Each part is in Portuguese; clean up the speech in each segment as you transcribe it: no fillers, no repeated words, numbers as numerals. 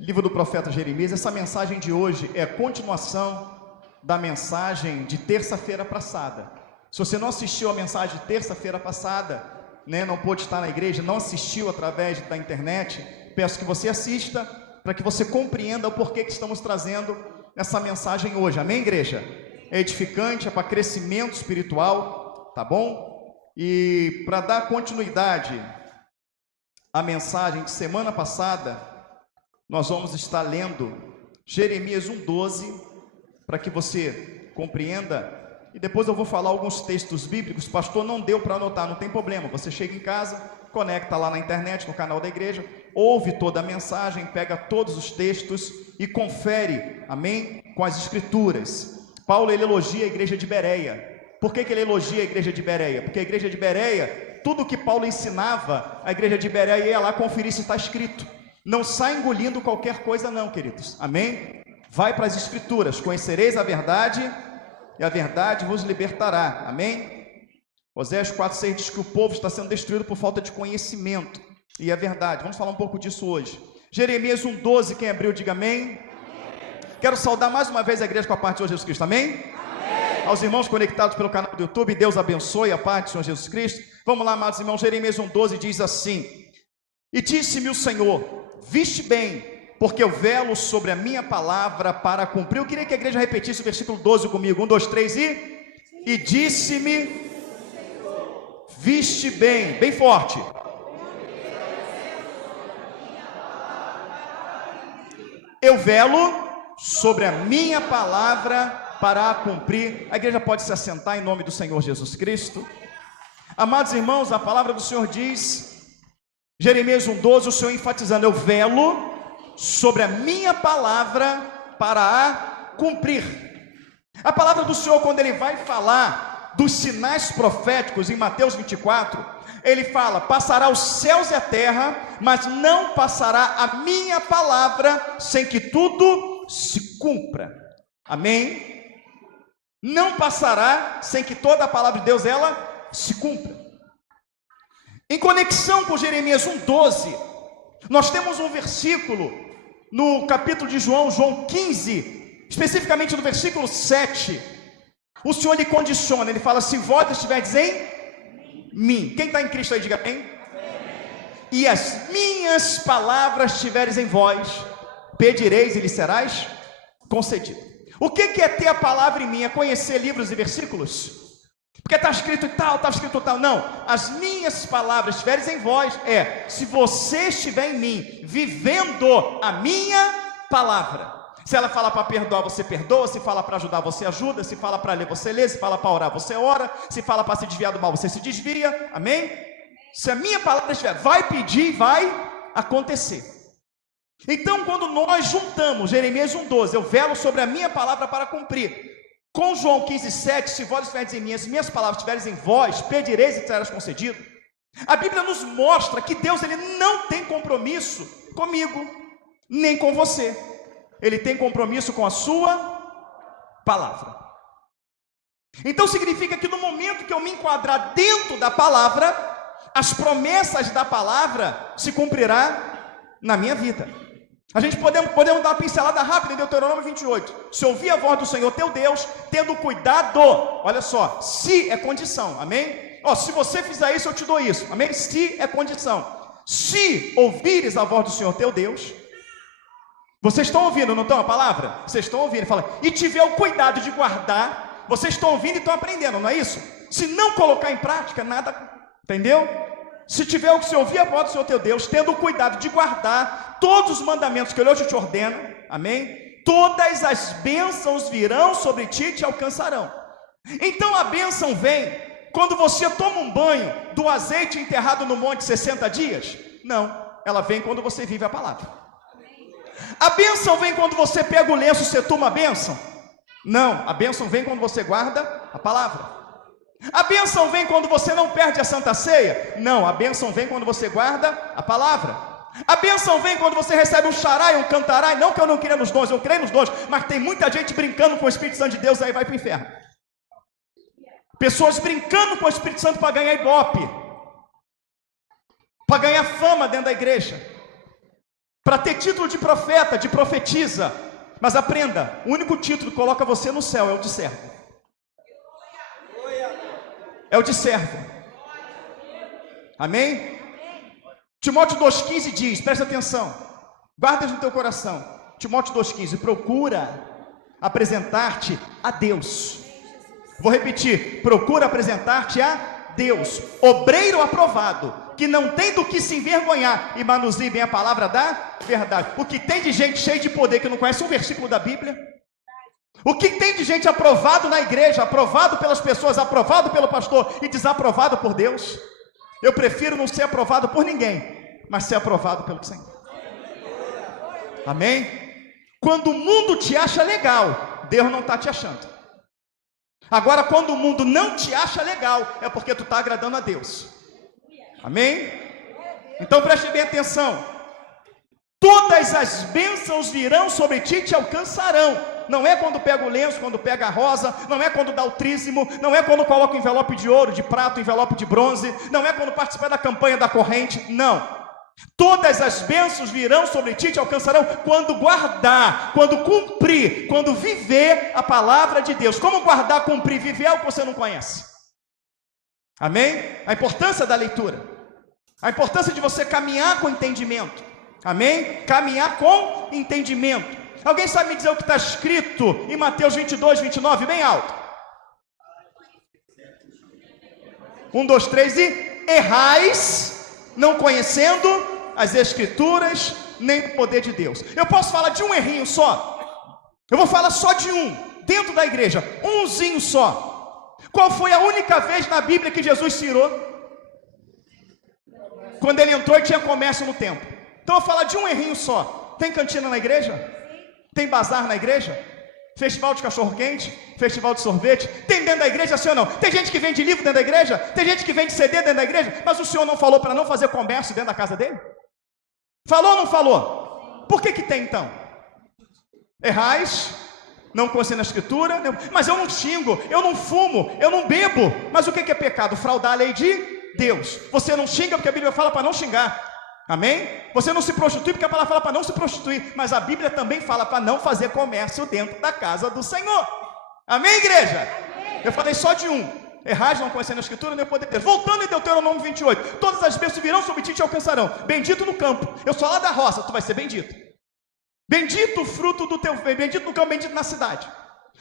Livro do profeta Jeremias. Essa mensagem de hoje é a continuação da mensagem de terça-feira passada. Se você não assistiu a mensagem de terça-feira passada, não pôde estar na igreja, não assistiu através da internet, peço que você assista, para que você compreenda o porquê que estamos trazendo essa mensagem hoje. Amém, igreja? É edificante, é para crescimento espiritual, tá bom? E para dar continuidade à mensagem de semana passada, nós vamos estar lendo Jeremias 1:12, para que você compreenda, e depois eu vou falar alguns textos bíblicos. Pastor, não deu para anotar, não tem problema, você chega em casa, conecta lá na internet, no canal da igreja, ouve toda a mensagem, pega todos os textos e confere, amém, com as escrituras. Paulo, ele elogia a igreja de Bereia. Por que ele elogia a igreja de Bereia? Porque a igreja de Bereia, tudo que Paulo ensinava, a igreja de Bereia ia lá conferir se está escrito. Não sai engolindo qualquer coisa não, queridos, amém? Vai para as escrituras, conhecereis a verdade, e a verdade vos libertará, amém? Oséias 4:6 diz que o povo está sendo destruído por falta de conhecimento, e é verdade. Vamos falar um pouco disso hoje. Jeremias 1:12, quem abriu, diga amém. Quero saudar mais uma vez a igreja com a parte de Jesus Cristo, amém? Aos irmãos conectados pelo canal do YouTube, Deus abençoe a parte do Senhor Jesus Cristo. Vamos lá, amados irmãos. Jeremias 1:12 diz assim: e disse-me o Senhor, viste bem, porque eu velo sobre a minha palavra para cumprir. Eu queria que a igreja repetisse o versículo 12 comigo. 1, 2, 3 e disse-me, viste bem, bem forte. Eu velo sobre a minha palavra para a cumprir. A igreja pode se assentar em nome do Senhor Jesus Cristo. Amados irmãos, a palavra do Senhor diz, Jeremias 1:12, o Senhor enfatizando: eu velo sobre a minha palavra para a cumprir. A palavra do Senhor, quando ele vai falar dos sinais proféticos em Mateus 24, ele fala: passará os céus e a terra, mas não passará a minha palavra sem que tudo se cumpra. Amém? Não passará sem que toda a palavra de Deus ela se cumpra. Em conexão com Jeremias 1:12, nós temos um versículo no capítulo de João 15, especificamente no versículo 7. O Senhor lhe condiciona, ele fala: se vós estiverdes em mim. Quem está em Cristo aí, diga amém. E as minhas palavras estiveres em vós, pedireis e lhe serás concedido. O que é ter a palavra em mim? É conhecer livros e versículos? Porque está escrito tal, está escrito tal. Não, as minhas palavras estiveres em vós, se você estiver em mim, vivendo a minha palavra. Se ela fala para perdoar, você perdoa. Se fala para ajudar, você ajuda. Se fala para ler, você lê. Se fala para orar, você ora. Se fala para se desviar do mal, você se desvia. Amém? Se a minha palavra estiver, vai pedir, vai acontecer. Então, quando nós juntamos Jeremias 1:12, eu velo sobre a minha palavra para cumprir, com João 15:7, se vós estiveres em mim, as minhas palavras estiveres em vós, pedireis e serás concedido. A Bíblia nos mostra que Deus, ele não tem compromisso comigo, nem com você. Ele tem compromisso com a sua palavra. Então significa que no momento que eu me enquadrar dentro da palavra, as promessas da palavra se cumprirão na minha vida. A gente podemos dar uma pincelada rápida em Deuteronômio 28. Se ouvir a voz do Senhor teu Deus, tendo cuidado, olha só, se é condição, amém? Se você fizer isso, eu te dou isso, amém? Se é condição. Se ouvires a voz do Senhor teu Deus, vocês estão ouvindo, não estão a palavra? Vocês estão ouvindo, fala, e tiver o cuidado de guardar, vocês estão ouvindo e estão aprendendo, não é isso? Se não colocar em prática, nada, entendeu? Se ouvir a voz do Senhor teu Deus, tendo o cuidado de guardar todos os mandamentos que hoje eu te ordeno, amém? Todas as bênçãos virão sobre ti e te alcançarão. Então a bênção vem quando você toma um banho do azeite enterrado no monte 60 dias? Não, ela vem quando você vive a palavra. A bênção vem quando você pega o lenço e você toma a bênção? Não, a bênção vem quando você guarda a palavra. A bênção vem quando você não perde a Santa Ceia? Não, a bênção vem quando você guarda a palavra. A bênção vem quando você recebe um xarai, um cantarai. Não que eu não queira nos dons, eu creio nos dons, mas tem muita gente brincando com o Espírito Santo de Deus, aí vai para o inferno. Pessoas brincando com o Espírito Santo para ganhar ibope, para ganhar fama dentro da igreja. para ter título de profeta, de profetisa. Mas aprenda, o único título que coloca você no céu é o de servo. É o de servo. Amém? Timóteo 2,15 diz, presta atenção, guarda no teu coração. Timóteo 2,15, procura apresentar-te a Deus. Vou repetir, procura apresentar-te a Deus, obreiro aprovado, que não tem do que se envergonhar, e manuseie bem a palavra da verdade. O que tem de gente cheia de poder que não conhece um versículo da Bíblia? O que tem de gente aprovado na igreja, aprovado pelas pessoas, aprovado pelo pastor e desaprovado por Deus? Eu prefiro não ser aprovado por ninguém, mas ser aprovado pelo Senhor. Amém? Quando o mundo te acha legal, Deus não está te achando. Agora, quando o mundo não te acha legal, é porque tu está agradando a Deus. Amém? Então preste bem atenção. Todas as bênçãos virão sobre ti e te alcançarão. Não é quando pega o lenço, quando pega a rosa, não é quando dá o trízimo, não é quando coloca o envelope de ouro, de prata, envelope de bronze, não é quando participa da campanha da corrente, não. Todas as bênçãos virão sobre ti e te alcançarão quando guardar, quando cumprir, quando viver a palavra de Deus. Como guardar, cumprir, viver é o que você não conhece. Amém? A importância da leitura, a importância de você caminhar com entendimento. Amém? Caminhar com entendimento. Alguém sabe me dizer o que está escrito em Mateus 22, 29, bem alto? 1, 2, 3 e errais, não conhecendo as Escrituras, nem o poder de Deus. Eu posso falar de um errinho só? Eu vou falar só de um, dentro da igreja, umzinho só. Qual foi a única vez na Bíblia que Jesus tirou? Quando ele entrou e tinha comércio no templo. Então eu vou falar de um errinho só. Tem cantina na igreja? Tem bazar na igreja? Festival de cachorro-quente? Festival de sorvete? Tem dentro da igreja, sim ou não? Tem gente que vende livro dentro da igreja? Tem gente que vende CD dentro da igreja? Mas o Senhor não falou para não fazer comércio dentro da casa dele? Falou ou não falou? Por que tem então? Errais, não conhecendo a Escritura, mas eu não xingo, eu não fumo, eu não bebo. Mas o que é pecado? Fraudar a lei de Deus. Você não xinga porque a Bíblia fala para não xingar. Amém? Você não se prostitui porque a palavra fala para não se prostituir, mas a Bíblia também fala para não fazer comércio dentro da casa do Senhor. Amém, igreja? Amém. Eu falei só de um. Errais, não conhecendo a Escritura, nem o poder de Deus. Voltando em Deuteronômio 28, todas as bênçãos virão sobre ti e te alcançarão. Bendito no campo, eu sou lá da roça, tu vai ser bendito. Bendito o fruto do teu ventre, bendito no campo, bendito na cidade.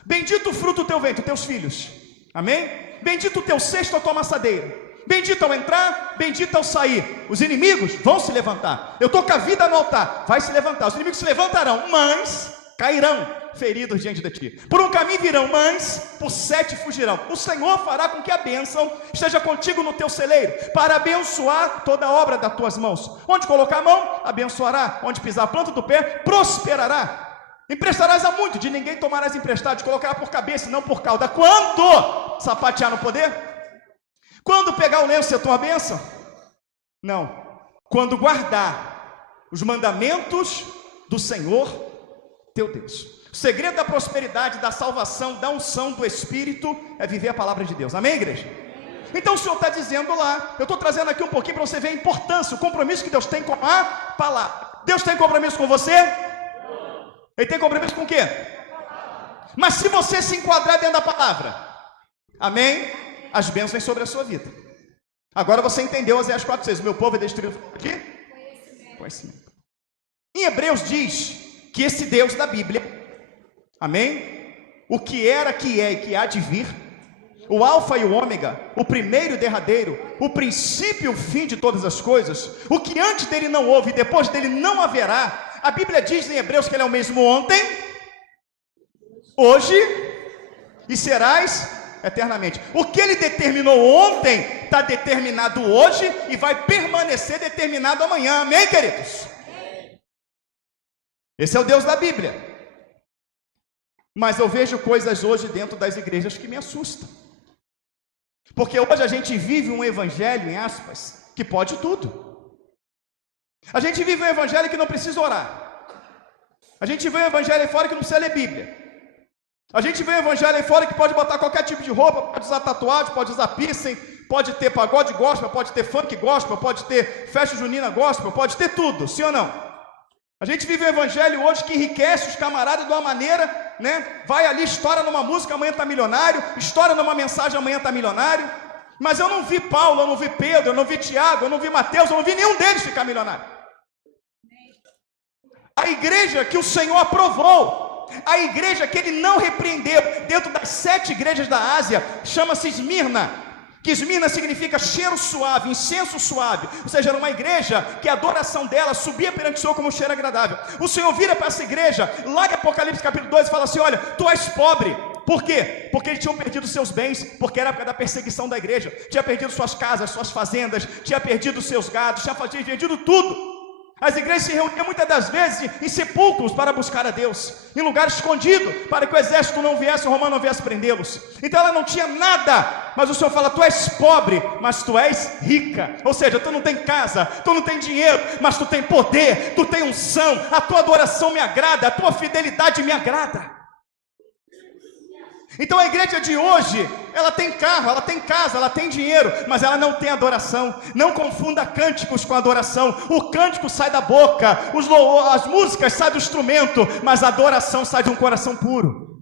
Bendito o fruto do teu ventre, teus filhos. Amém? Bendito o teu cesto, a tua amassadeira. Bendito ao entrar, bendito ao sair. Os inimigos vão se levantar. Eu estou com a vida no altar, vai se levantar. Os inimigos se levantarão, mas cairão feridos diante de ti. Por um caminho virão, mas por 7 fugirão. O Senhor fará com que a bênção esteja contigo no teu celeiro, para abençoar toda a obra das tuas mãos. Onde colocar a mão, abençoará. Onde pisar a planta do pé, prosperará. Emprestarás a muito, de ninguém tomarás emprestado, te colocará por cabeça, não por cauda. Quando sapatear no poder? Quando pegar o lenço, é a tua bênção? Não. Quando guardar os mandamentos do Senhor, teu Deus. O segredo da prosperidade, da salvação, da unção do Espírito é viver a palavra de Deus. Amém, igreja? Então o Senhor está dizendo lá, eu estou trazendo aqui um pouquinho para você ver a importância, o compromisso que Deus tem com a palavra. Deus tem compromisso com você? Ele tem compromisso com o quê? Mas se você se enquadrar dentro da palavra, amém? As bênçãos vêm sobre a sua vida. Agora você entendeu Oséias 4,6. O meu povo é destruído por quê? Conhecimento. Em Hebreus diz que esse Deus da Bíblia, amém? O que era, que é e que há de vir, o alfa e o ômega, o primeiro e o derradeiro, o princípio e o fim de todas as coisas, o que antes dele não houve e depois dele não haverá. A Bíblia diz em Hebreus que ele é o mesmo ontem, hoje e serás eternamente. O que ele determinou ontem está determinado hoje e vai permanecer determinado amanhã. Amém, queridos? Esse é o Deus da Bíblia. Mas eu vejo coisas hoje dentro das igrejas que me assustam. Porque hoje a gente vive um evangelho, em aspas, que pode tudo. A gente vive um evangelho que não precisa orar. A gente vê um evangelho aí fora que não precisa ler Bíblia. A gente vê o evangelho aí fora que pode botar qualquer tipo de roupa, pode usar tatuagem, pode usar piercing, pode ter pagode gospel, pode ter funk gospel, pode ter festa junina gospel, pode ter tudo, sim ou não? A gente vive um evangelho hoje que enriquece os camaradas de uma maneira, né? Vai ali, estoura numa música, amanhã está milionário, estoura numa mensagem, amanhã está milionário. Mas eu não vi Paulo, eu não vi Pedro, eu não vi Tiago, eu não vi Mateus, eu não vi nenhum deles ficar milionário. A igreja que o Senhor aprovou, a igreja que ele não repreendeu, dentro das 7 igrejas da Ásia, chama-se Esmirna. Que Esmirna significa cheiro suave, incenso suave. Ou seja, era uma igreja que a adoração dela subia perante o Senhor como um cheiro agradável. O Senhor vira para essa igreja, lá em Apocalipse capítulo 2, e fala assim: olha, tu és pobre. Por quê? Porque eles tinham perdido seus bens, porque era a época da perseguição da igreja. Tinha perdido suas casas, suas fazendas, tinha perdido seus gados, tinha perdido tudo. As igrejas se reuniam muitas das vezes em sepulcros para buscar a Deus, em lugar escondido, para que o exército não viesse, o romano não viesse prendê-los. Então ela não tinha nada, mas o Senhor fala: tu és pobre, mas tu és rica. Ou seja, tu não tem casa, tu não tem dinheiro, mas tu tem poder, tu tem unção, a tua adoração me agrada, a tua fidelidade me agrada. Então a igreja de hoje, ela tem carro, ela tem casa, ela tem dinheiro, mas ela não tem adoração. Não confunda cânticos com adoração. O cântico sai da boca, as músicas saem do instrumento, mas a adoração sai de um coração puro.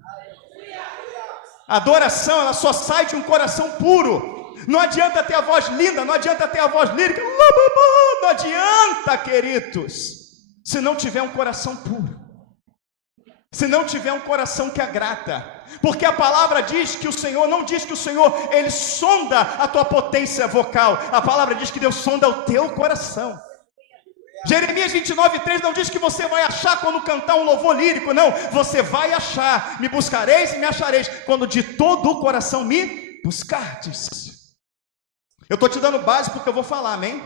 A adoração, ela só sai de um coração puro. Não adianta ter a voz linda, não adianta ter a voz lírica, não adianta, queridos, se não tiver um coração puro, se não tiver um coração que agrada. Porque a palavra diz que o Senhor, não diz que o Senhor, ele sonda a tua potência vocal. A palavra diz que Deus sonda o teu coração. Jeremias 29:3 não diz que você vai achar quando cantar um louvor lírico, não. Você vai achar, me buscareis e me achareis, quando de todo o coração me buscardes. Eu estou te dando base porque eu vou falar, amém?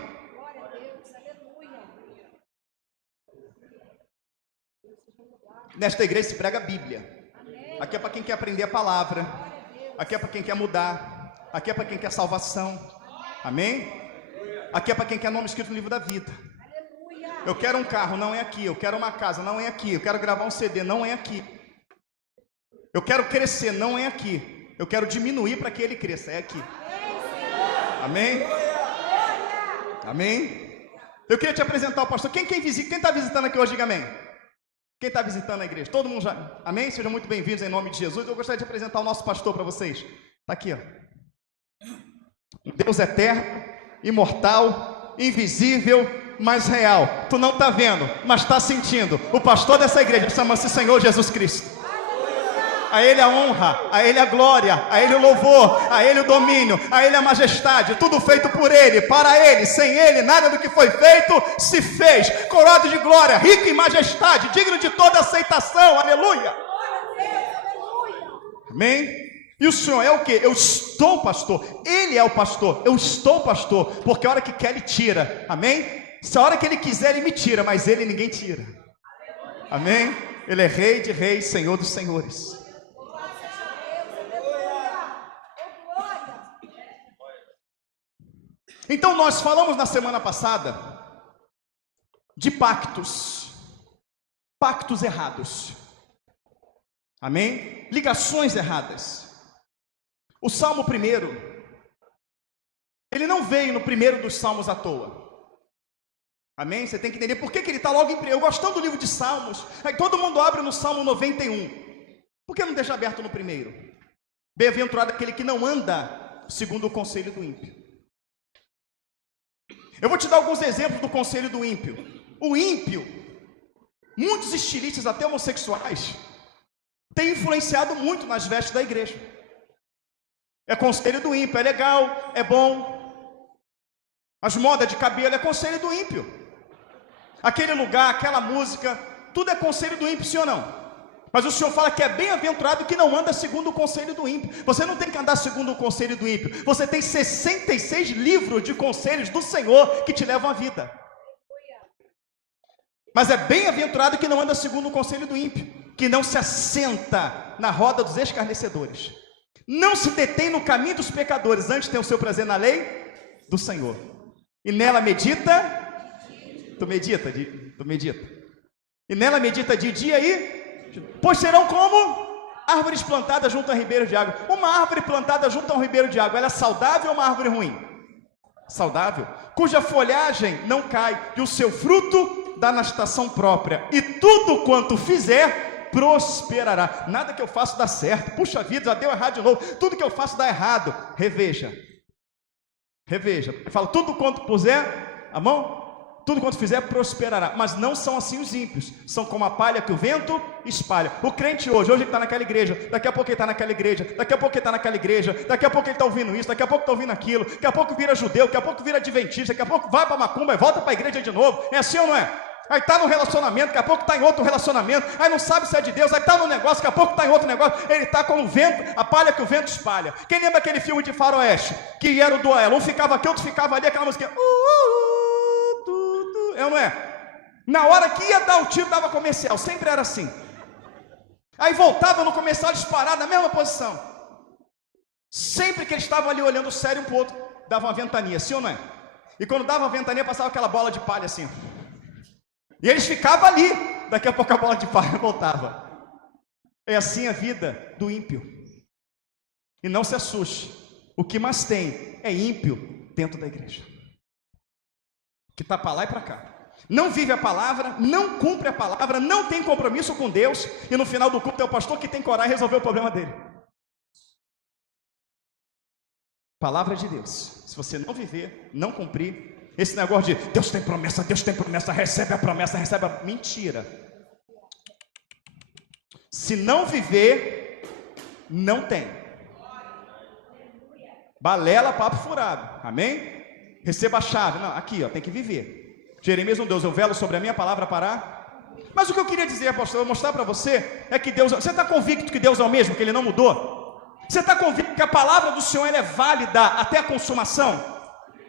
Nesta igreja se prega a Bíblia. Aqui é para quem quer aprender a palavra. Aqui é para quem quer mudar. Aqui é para quem quer salvação. Amém? Aqui é para quem quer nome escrito no livro da vida. Eu quero um carro, não é aqui. Eu quero uma casa, não é aqui. Eu quero gravar um CD, não é aqui. Eu quero crescer, não é aqui. Eu quero diminuir para que ele cresça, é aqui. Amém? Amém? Eu queria te apresentar o pastor. Quem está visitando aqui hoje, diga amém. Quem está visitando a igreja? Todo mundo já? Amém? Sejam muito bem-vindos em nome de Jesus. Eu gostaria de apresentar o nosso pastor para vocês. Está aqui, ó. Um Deus eterno, imortal, invisível, mas real. Tu não está vendo, mas está sentindo. O pastor dessa igreja chama-se Senhor Jesus Cristo. A Ele a honra, a Ele a glória, a Ele o louvor, a Ele o domínio, a Ele a majestade, tudo feito por Ele, para Ele, sem Ele, nada do que foi feito se fez. Coroado de glória, rico em majestade, digno de toda aceitação, aleluia. Amém? E o Senhor é o que? Eu estou pastor, Ele é o pastor, eu estou pastor, porque a hora que quer Ele tira, amém? Se a hora que Ele quiser Ele me tira, mas Ele ninguém tira, amém? Ele é Rei de reis, Senhor dos senhores. Então nós falamos na semana passada de pactos errados, amém? Ligações erradas. O Salmo 1, ele não veio no primeiro dos Salmos à toa, amém? Você tem que entender por que ele está logo em primeiro. Eu gosto tanto do livro de Salmos, aí todo mundo abre no Salmo 91, por que não deixa aberto no primeiro? Bem-aventurado aquele que não anda segundo o conselho do ímpio. Eu vou te dar alguns exemplos do conselho do ímpio. O ímpio, muitos estilistas, até homossexuais, têm influenciado muito nas vestes da igreja. É conselho do ímpio, é legal, é bom. As modas de cabelo é conselho do ímpio. Aquele lugar, aquela música, tudo é conselho do ímpio, sim ou não? Mas o Senhor fala que é bem-aventurado que não anda segundo o conselho do ímpio. Você não tem que andar segundo o conselho do ímpio. Você tem 66 livros de conselhos do Senhor que te levam à vida. Mas é bem-aventurado que não anda segundo o conselho do ímpio, que não se assenta na roda dos escarnecedores, não se detém no caminho dos pecadores, antes tem o seu prazer na lei do Senhor. E nela medita, tu medita. E nela medita de dia e pois serão como árvores plantadas junto a ribeiro de água. Uma árvore plantada junto a um ribeiro de água, ela é saudável ou uma árvore ruim? Saudável, cuja folhagem não cai e o seu fruto dá na estação própria, e tudo quanto fizer, prosperará. Nada que eu faço dá certo. Puxa vida, já deu errado de novo. Tudo que eu faço dá errado. Reveja. Fala, tudo quanto puser a mão, tudo quanto fizer prosperará. Mas não são assim os ímpios. São como a palha que o vento espalha. O crente hoje ele está naquela igreja, daqui a pouco ele está naquela igreja, daqui a pouco ele está naquela igreja, daqui a pouco ele está ouvindo isso, daqui a pouco está ouvindo aquilo, daqui a pouco vira judeu, daqui a pouco vira adventista, daqui a pouco vai para macumba e volta para a igreja de novo. É assim ou não é? Aí está no relacionamento, daqui a pouco está em outro relacionamento, aí não sabe se é de Deus, aí está no negócio, daqui a pouco está em outro negócio. Ele está como o vento, a palha que o vento espalha. Quem lembra aquele filme de faroeste, que era o duelo, um ficava aqui, outro ficava ali, aquela música, é ou não é? Na hora que ia dar o tiro, dava comercial, sempre era assim. Aí voltava no comercial disparado, na mesma posição. Sempre que eles estavam ali olhando sério um para o outro, dava uma ventania, sim ou não é? E quando dava uma ventania, passava aquela bola de palha assim. E eles ficavam ali, daqui a pouco a bola de palha voltava. É assim a vida do ímpio. E não se assuste, o que mais tem é ímpio dentro da igreja, que está para lá e para cá. Não vive a palavra, não cumpre a palavra, não tem compromisso com Deus, e no final do culto é o pastor que tem coragem de resolver o problema dele. Palavra de Deus, se você não viver, não cumprir, esse negócio de Deus tem promessa, recebe a promessa, recebe a... Mentira. Se não viver, não tem. Balela, papo furado, amém? Receba a chave, não, aqui ó, tem que viver. Jeremias 1, Deus, eu velo sobre a minha palavra para... Mas o que eu queria dizer, pastor, eu mostrar para você, é que Deus... Você está convicto que Deus é o mesmo, que Ele não mudou? Você está convicto que a palavra do Senhor ela é válida até a consumação?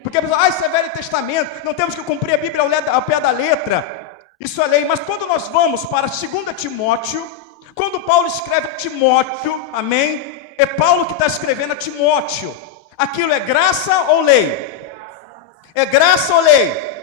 Porque a pessoa, isso é Velho Testamento, não temos que cumprir a Bíblia ao pé da letra. Isso é lei. Mas quando nós vamos para 2 Timóteo, quando Paulo escreve a Timóteo, amém? É Paulo que está escrevendo a Timóteo. Aquilo é graça ou lei? É graça ou lei?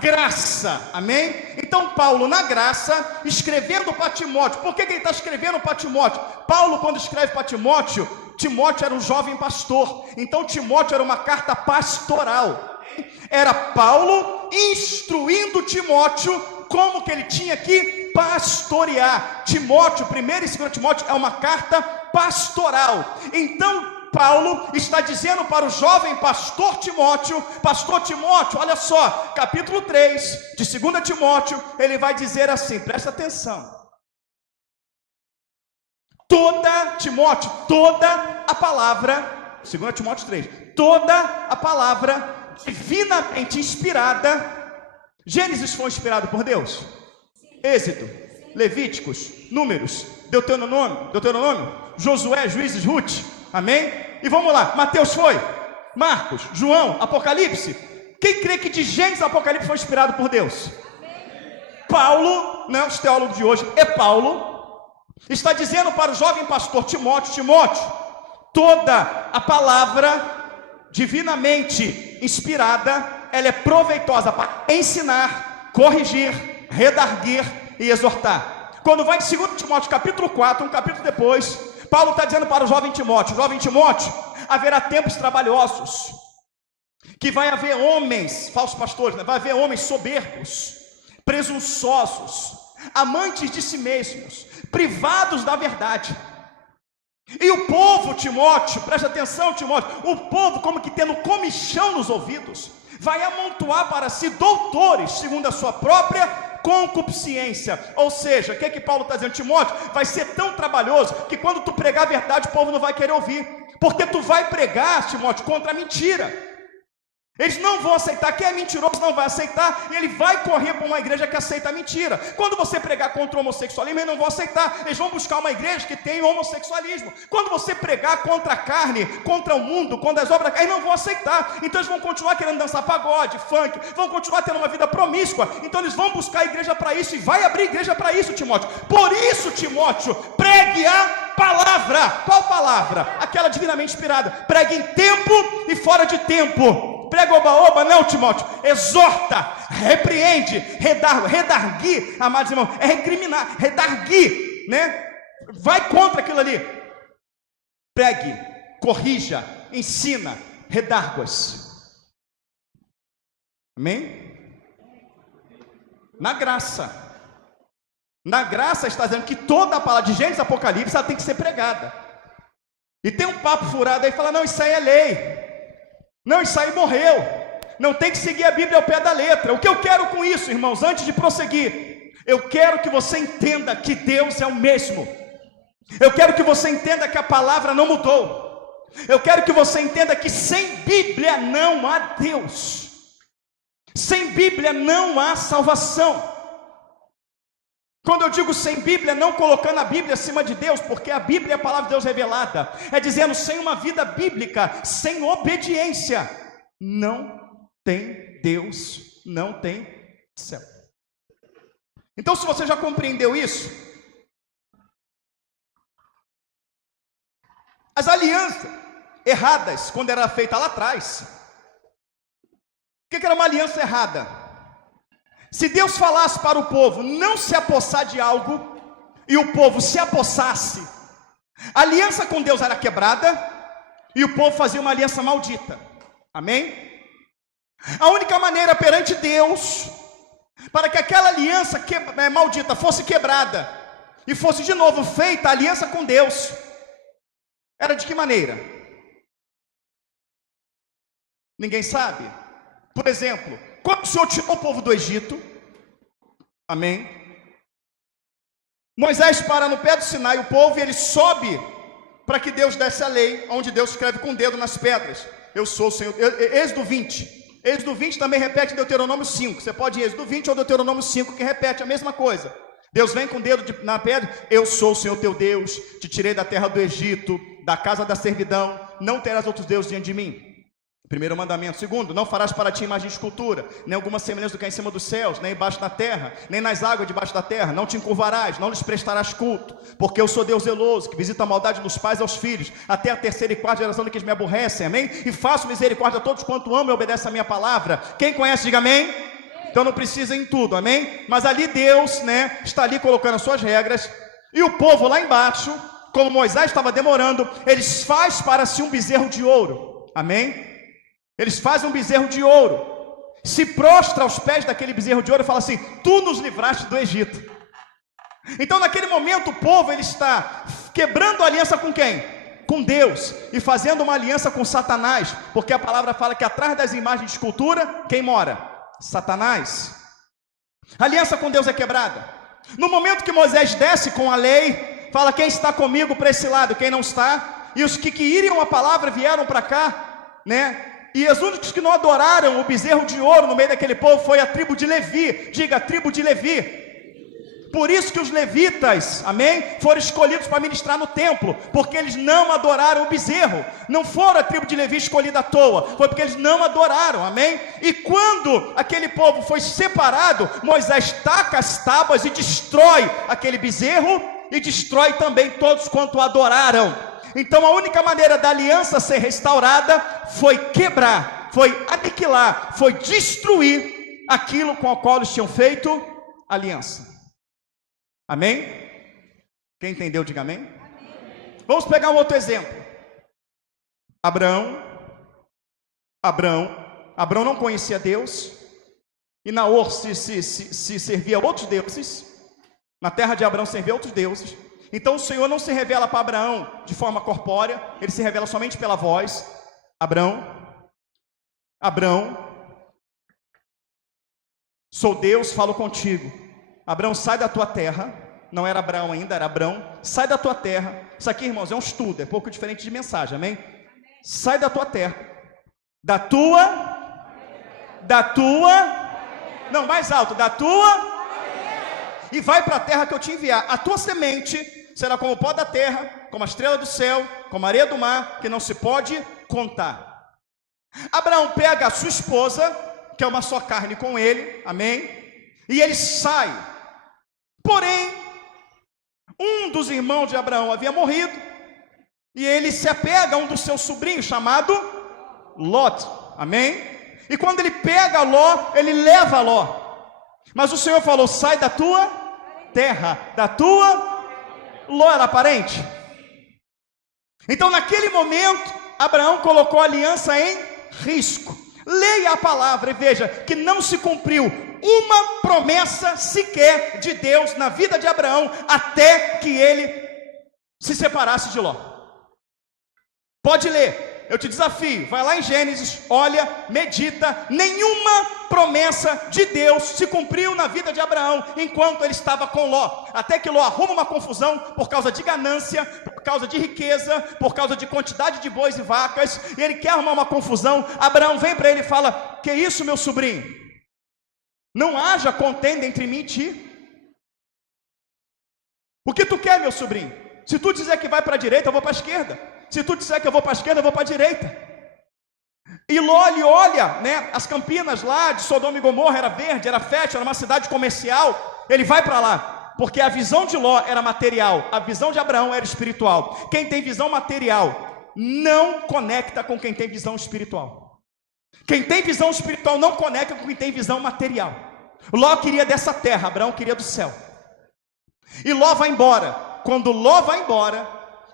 Graça, amém? Então Paulo na graça, escrevendo para Timóteo. Por que ele está escrevendo para Timóteo? Paulo quando escreve para Timóteo, Timóteo era um jovem pastor, então Timóteo era uma carta pastoral. Era Paulo instruindo Timóteo como que ele tinha que pastorear. Timóteo, 1 e 2 Timóteo é uma carta pastoral. Então Paulo está dizendo para o jovem pastor Timóteo, olha só, capítulo 3 de 2 Timóteo, ele vai dizer assim, presta atenção. Toda a palavra, 2 Timóteo 3, toda a palavra divinamente inspirada. Gênesis foi inspirado por Deus? Êxodo, Levíticos, Números, Deuteronômio, Josué, Juízes, Ruth, amém? E vamos lá, Mateus foi, Marcos, João, Apocalipse. Quem crê que de Gênesis a Apocalipse foi inspirado por Deus? Paulo, não, os teólogos de hoje, é Paulo, está dizendo para o jovem pastor Timóteo, toda a palavra divinamente inspirada, ela é proveitosa para ensinar, corrigir, redarguir e exortar. Quando vai em 2 Timóteo capítulo 4, um capítulo depois, Paulo está dizendo para o jovem Timóteo, haverá tempos trabalhosos, que vai haver homens, falsos pastores, né? Vai haver homens soberbos, presunçosos, amantes de si mesmos, privados da verdade. E o povo, Timóteo, presta atenção, Timóteo, o povo como que tendo comichão nos ouvidos, vai amontoar para si doutores, segundo a sua própria concupiscência. Ou seja, o que Paulo está dizendo? Timóteo, vai ser tão trabalhoso, que quando tu pregar a verdade, o povo não vai querer ouvir, porque tu vai pregar, Timóteo, contra a mentira. Eles não vão aceitar, quem é mentiroso não vai aceitar, e ele vai correr para uma igreja que aceita a mentira. Quando você pregar contra o homossexualismo, eles não vão aceitar, eles vão buscar uma igreja que tem homossexualismo. Quando você pregar contra a carne, contra o mundo, contra as obras da carne, eles não vão aceitar, então eles vão continuar querendo dançar pagode, funk, vão continuar tendo uma vida promíscua, então eles vão buscar a igreja para isso, e vai abrir igreja para isso, Timóteo. Por isso, Timóteo, pregue a palavra. Qual palavra? Aquela divinamente inspirada. Pregue em tempo e fora de tempo. Prega oba-oba, não, Timóteo. Exorta, repreende, redarguir, amados irmãos, é recriminar, redarguir, né? Vai contra aquilo ali. Pregue, corrija, ensina, redarguas. Amém? Na graça. Na graça está dizendo que toda a palavra de Gênesis e Apocalipse ela tem que ser pregada. E tem um papo furado aí, fala, não, isso aí é lei. Não, isso aí morreu. Não tem que seguir a Bíblia ao pé da letra. O que eu quero com isso, irmãos, antes de prosseguir, eu quero que você entenda que Deus é o mesmo. Eu quero que você entenda que a palavra não mudou. Eu quero que você entenda que sem Bíblia não há Deus. Sem Bíblia não há salvação. Quando eu digo sem Bíblia, não colocando a Bíblia acima de Deus, porque a Bíblia é a palavra de Deus revelada, é dizendo, sem uma vida bíblica, sem obediência, não tem Deus, não tem céu. Então, se você já compreendeu isso, as alianças erradas, quando era feita lá atrás, o que era uma aliança errada? Se Deus falasse para o povo não se apossar de algo, e o povo se apossasse, a aliança com Deus era quebrada, e o povo fazia uma aliança maldita. Amém? A única maneira perante Deus, para que aquela aliança maldita fosse quebrada, e fosse de novo feita a aliança com Deus, era de que maneira? Ninguém sabe. Por exemplo, quando o Senhor tirou o povo do Egito, amém? Moisés para no pé do Sinai, o povo, e ele sobe para que Deus desse a lei, onde Deus escreve com o dedo nas pedras. Eu sou o Senhor. Êxodo 20. Êxodo 20 também repete Deuteronômio 5. Você pode ir Êxodo 20 ou Deuteronômio 5, que repete a mesma coisa. Deus vem com o dedo na pedra, eu sou o Senhor teu Deus, te tirei da terra do Egito, da casa da servidão, não terás outros deuses diante de mim. Primeiro mandamento. Segundo, não farás para ti imagem de escultura, nem alguma semelhança do que é em cima dos céus, nem embaixo da terra, nem nas águas debaixo da terra. Não te encurvarás, não lhes prestarás culto, porque eu sou Deus zeloso, que visita a maldade dos pais aos filhos, até a terceira e quarta geração de que me aborrecem, amém? E faço misericórdia a todos quanto amam e obedecem a minha palavra. Quem conhece, diga amém. Então não precisa em tudo, amém? Mas ali Deus, está ali colocando as suas regras, e o povo lá embaixo, como Moisés estava demorando, eles fazem para si um bezerro de ouro, amém? Eles fazem um bezerro de ouro, se prostra aos pés daquele bezerro de ouro e fala assim, tu nos livraste do Egito. Então naquele momento o povo ele está quebrando a aliança com quem? Com Deus, e fazendo uma aliança com Satanás, porque a palavra fala que atrás das imagens de escultura, quem mora? Satanás. A aliança com Deus é quebrada. No momento que Moisés desce com a lei, fala quem está comigo para esse lado, quem não está, e os que iriam a palavra vieram para cá, e os únicos que não adoraram o bezerro de ouro no meio daquele povo foi a tribo de Levi. Diga, a tribo de Levi. Por isso que os levitas, amém, foram escolhidos para ministrar no templo, porque eles não adoraram o bezerro. Não foram a tribo de Levi escolhida à toa, foi porque eles não adoraram, amém. E quando aquele povo foi separado, Moisés taca as tábuas e destrói aquele bezerro, e destrói também todos quanto adoraram. Então a única maneira da aliança ser restaurada foi quebrar, foi aniquilar, foi destruir aquilo com o qual eles tinham feito aliança. Amém? Quem entendeu, diga amém. Amém. Vamos pegar um outro exemplo. Abraão não conhecia Deus, e Naor se servia a outros deuses. Na terra de Abraão servia a outros deuses. Então o Senhor não se revela para Abraão de forma corpórea, ele se revela somente pela voz. Abraão, sou Deus, falo contigo. Abraão, sai da tua terra. Não era Abraão ainda, era Abraão. Sai da tua terra. Isso aqui, irmãos, é um estudo, é pouco diferente de mensagem, amém? Sai da tua terra, não, mais alto, e vai para a terra que eu te enviar. A tua semente será como o pó da terra, como a estrela do céu, como a areia do mar, que não se pode contar. Abraão pega a sua esposa, que é uma só carne com ele, amém? E ele sai. Porém, um dos irmãos de Abraão havia morrido, e ele se apega a um dos seus sobrinhos, chamado Lot, amém? E quando ele pega Ló, ele leva Ló. Mas o Senhor falou, sai da tua terra, Ló era parente. Então naquele momento, Abraão colocou a aliança em risco. Leia a palavra e veja que não se cumpriu uma promessa sequer de Deus na vida de Abraão, até que ele se separasse de Ló. Pode ler, eu te desafio, vai lá em Gênesis, olha, medita, nenhuma promessa de Deus se cumpriu na vida de Abraão, enquanto ele estava com Ló, até que Ló arruma uma confusão, por causa de ganância, por causa de riqueza, por causa de quantidade de bois e vacas, e ele quer arrumar uma confusão. Abraão vem para ele e fala: que isso, meu sobrinho? Não haja contenda entre mim e ti. O que tu quer, meu sobrinho? Se tu dizer que vai para a direita, eu vou para a esquerda. Se tu disser que eu vou para a esquerda, eu vou para a direita. E Ló, ele olha, né, as campinas lá de Sodoma e Gomorra, era verde, era fértil, era uma cidade comercial. Ele vai para lá, porque a visão de Ló era material, a visão de Abraão era espiritual. Quem tem visão material não conecta com quem tem visão espiritual. Quem tem visão espiritual não conecta com quem tem visão material. Ló queria dessa terra, Abraão queria do céu. E Ló vai embora. Quando Ló vai embora,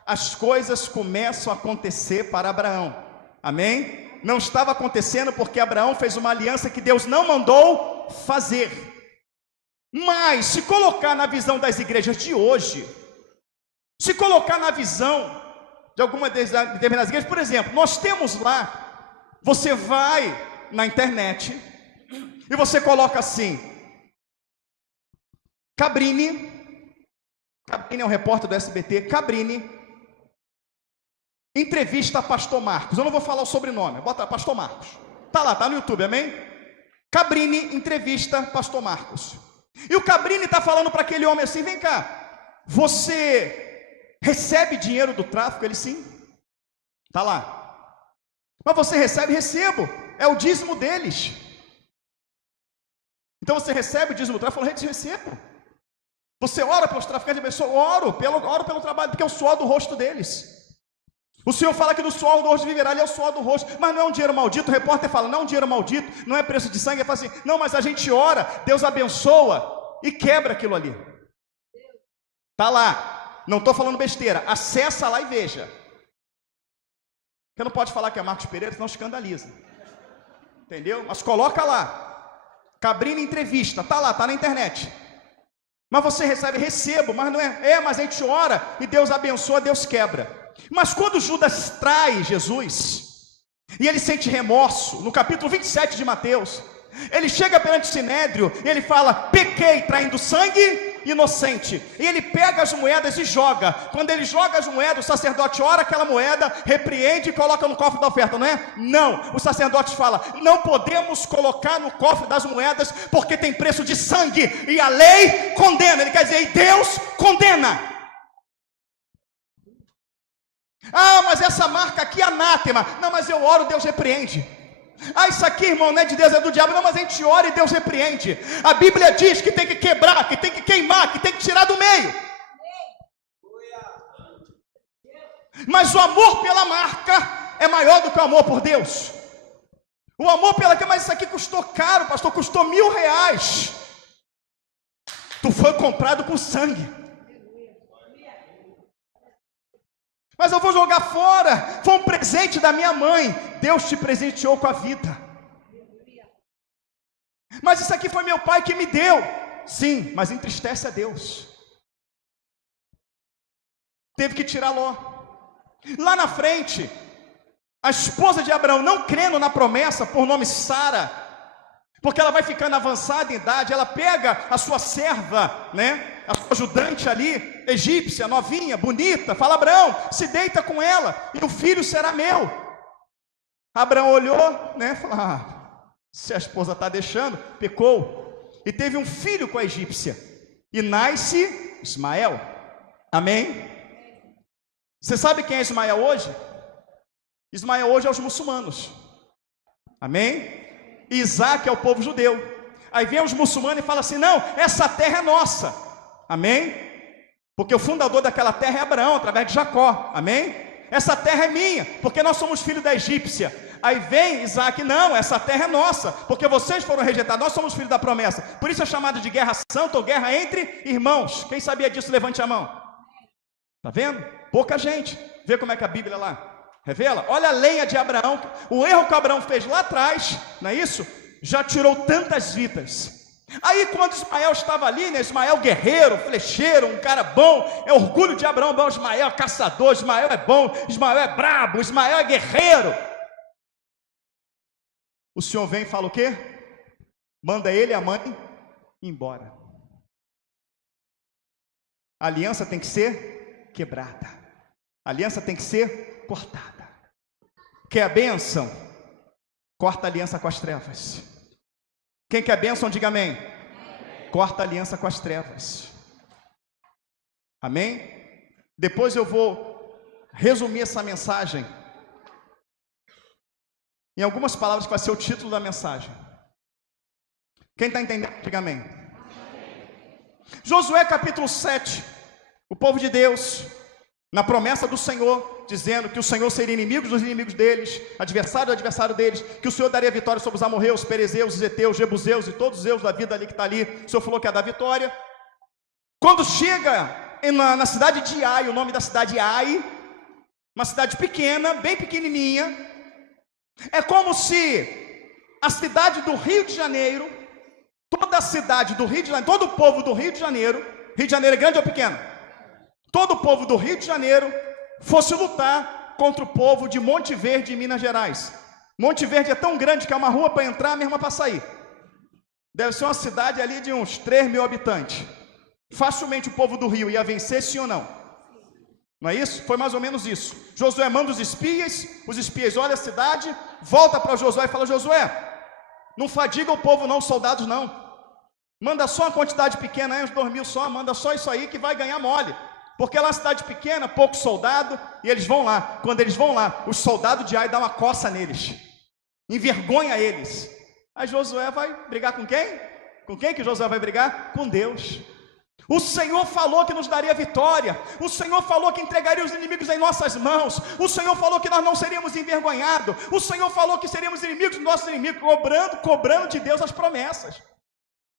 as coisas começam a acontecer para Abraão. Amém? Não estava acontecendo porque Abraão fez uma aliança que Deus não mandou fazer. Mas se colocar na visão das igrejas de hoje, se colocar na visão de alguma determinadas igrejas, por exemplo, nós temos lá, você vai na internet e você coloca assim: Cabrini é um repórter do SBT, Cabrini entrevista pastor Marcos. Eu não vou falar o sobrenome, bota pastor Marcos. Tá lá, tá no YouTube, amém? Cabrini entrevista pastor Marcos. E o Cabrini está falando para aquele homem assim: vem cá, você recebe dinheiro do tráfico? Ele: sim. Tá lá. Mas você recebe? Recebo. É o dízimo deles. Então você recebe o dízimo do tráfico? Eu recebo. Você ora pelos traficantes? Eu oro pelo trabalho, porque é o suor do rosto deles. O Senhor fala que do suor do rosto viverá, ele é o suor do rosto, mas não é um dinheiro maldito. O repórter fala: não é um dinheiro maldito, não é preço de sangue. Ele fala assim: não, mas a gente ora, Deus abençoa e quebra aquilo ali. Está lá, não estou falando besteira, acessa lá e veja. Você não pode falar que é Marcos Pereira, senão escandaliza. Entendeu? Mas coloca lá, Cabrini entrevista, está lá, está na internet. Mas você recebe? Recebo, mas não é. Mas a gente ora e Deus abençoa, Deus quebra. Mas quando Judas trai Jesus, e ele sente remorso, no capítulo 27 de Mateus, ele chega perante o Sinédrio, e ele fala: pequei traindo sangue inocente. E ele pega as moedas e joga. Quando ele joga as moedas, o sacerdote ora aquela moeda, repreende e coloca no cofre da oferta, não é? Não, o sacerdote fala: não podemos colocar no cofre das moedas, porque tem preço de sangue, e a lei condena. Ele quer dizer, e Deus condena. Ah, mas essa marca aqui é anátema. Não, mas eu oro, Deus repreende. Ah, isso aqui, irmão, não é de Deus, é do diabo. Não, mas a gente ora e Deus repreende. A Bíblia diz que tem que quebrar, que tem que queimar, que tem que tirar do meio. Mas o amor pela marca é maior do que o amor por Deus. O amor pela... mas isso aqui custou caro, pastor, custou R$1.000. Tu foi comprado com sangue. Mas eu vou jogar fora, foi um presente da minha mãe. Deus te presenteou com a vida. Mas isso aqui foi meu pai que me deu. Sim, mas entristece a Deus. Teve que tirar Ló. Lá na frente, a esposa de Abraão, não crendo na promessa, por nome Sara, porque ela vai ficando avançada em idade, ela pega a sua serva, né? A sua ajudante ali, egípcia, novinha, bonita, fala: Abraão, se deita com ela, e o filho será meu. Abraão olhou, né, falou: se a esposa está deixando, pecou. E teve um filho com a egípcia, e nasce Ismael. Amém? Você sabe quem é Ismael hoje? Ismael hoje é os muçulmanos. Amém? Isaac é o povo judeu. Aí vem os muçulmanos e fala assim: não, essa terra é nossa. Amém? Porque o fundador daquela terra é Abraão, através de Jacó. Amém? Essa terra é minha, porque nós somos filhos da egípcia. Aí vem Isaac: não, essa terra é nossa, porque vocês foram rejeitados, nós somos filhos da promessa. Por isso é chamado de guerra santa ou guerra entre irmãos. Quem sabia disso, levante a mão. Está vendo? Pouca gente. Vê como é que a Bíblia lá revela. Olha a lenha de Abraão. O erro que Abraão fez lá atrás, não é isso? Já tirou tantas vidas. Aí quando Ismael estava ali, né, Ismael guerreiro, flecheiro, um cara bom, é orgulho de Abraão, bom, Ismael é caçador, Ismael é bom, Ismael é brabo, Ismael é guerreiro. O Senhor vem e fala o quê? Manda ele e a mãe embora. A aliança tem que ser quebrada. A aliança tem que ser cortada. Quer a bênção? Corta a aliança com as trevas. Quem quer bênção, diga amém. Amém. Corta a aliança com as trevas. Amém? Depois eu vou resumir essa mensagem em algumas palavras que vai ser o título da mensagem. Quem está entendendo, diga amém. Josué capítulo 7, o povo de Deus, na promessa do Senhor, dizendo que o Senhor seria inimigo dos inimigos deles, adversário do adversário deles, que o Senhor daria vitória sobre os amorreus, perezeus, os heteus, jebuseus e todos os zeus da vida ali que está ali. O Senhor falou que ia dar vitória. Quando chega na cidade de Ai, o nome da cidade é Ai, uma cidade pequena, bem pequenininha, é como se a cidade do Rio de Janeiro, toda a cidade do Rio de Janeiro, todo o povo do Rio de Janeiro é grande ou pequeno? Todo o povo do Rio de Janeiro fosse lutar contra o povo de Monte Verde, em Minas Gerais. Monte Verde é tão grande que é uma rua para entrar, a mesma para sair. Deve ser uma cidade ali de uns 3.000 habitantes. Facilmente o povo do Rio ia vencer, sim ou não? Não é isso? Foi mais ou menos isso. Josué manda os espias olham a cidade, volta para Josué e fala: Josué, não fadiga o povo não, os soldados não. Manda só uma quantidade pequena, uns 2.000 só, manda só isso aí que vai ganhar mole. Porque lá é uma cidade pequena, pouco soldado, e eles vão lá. Quando eles vão lá, os soldados de Ai dão uma coça neles, envergonha eles. Aí Josué vai brigar com quem? Com quem que Josué vai brigar? Com Deus. O Senhor falou que nos daria vitória. O Senhor falou que entregaria os inimigos em nossas mãos. O Senhor falou que nós não seríamos envergonhados. O Senhor falou que seríamos inimigos dos nossos inimigos, cobrando de Deus as promessas.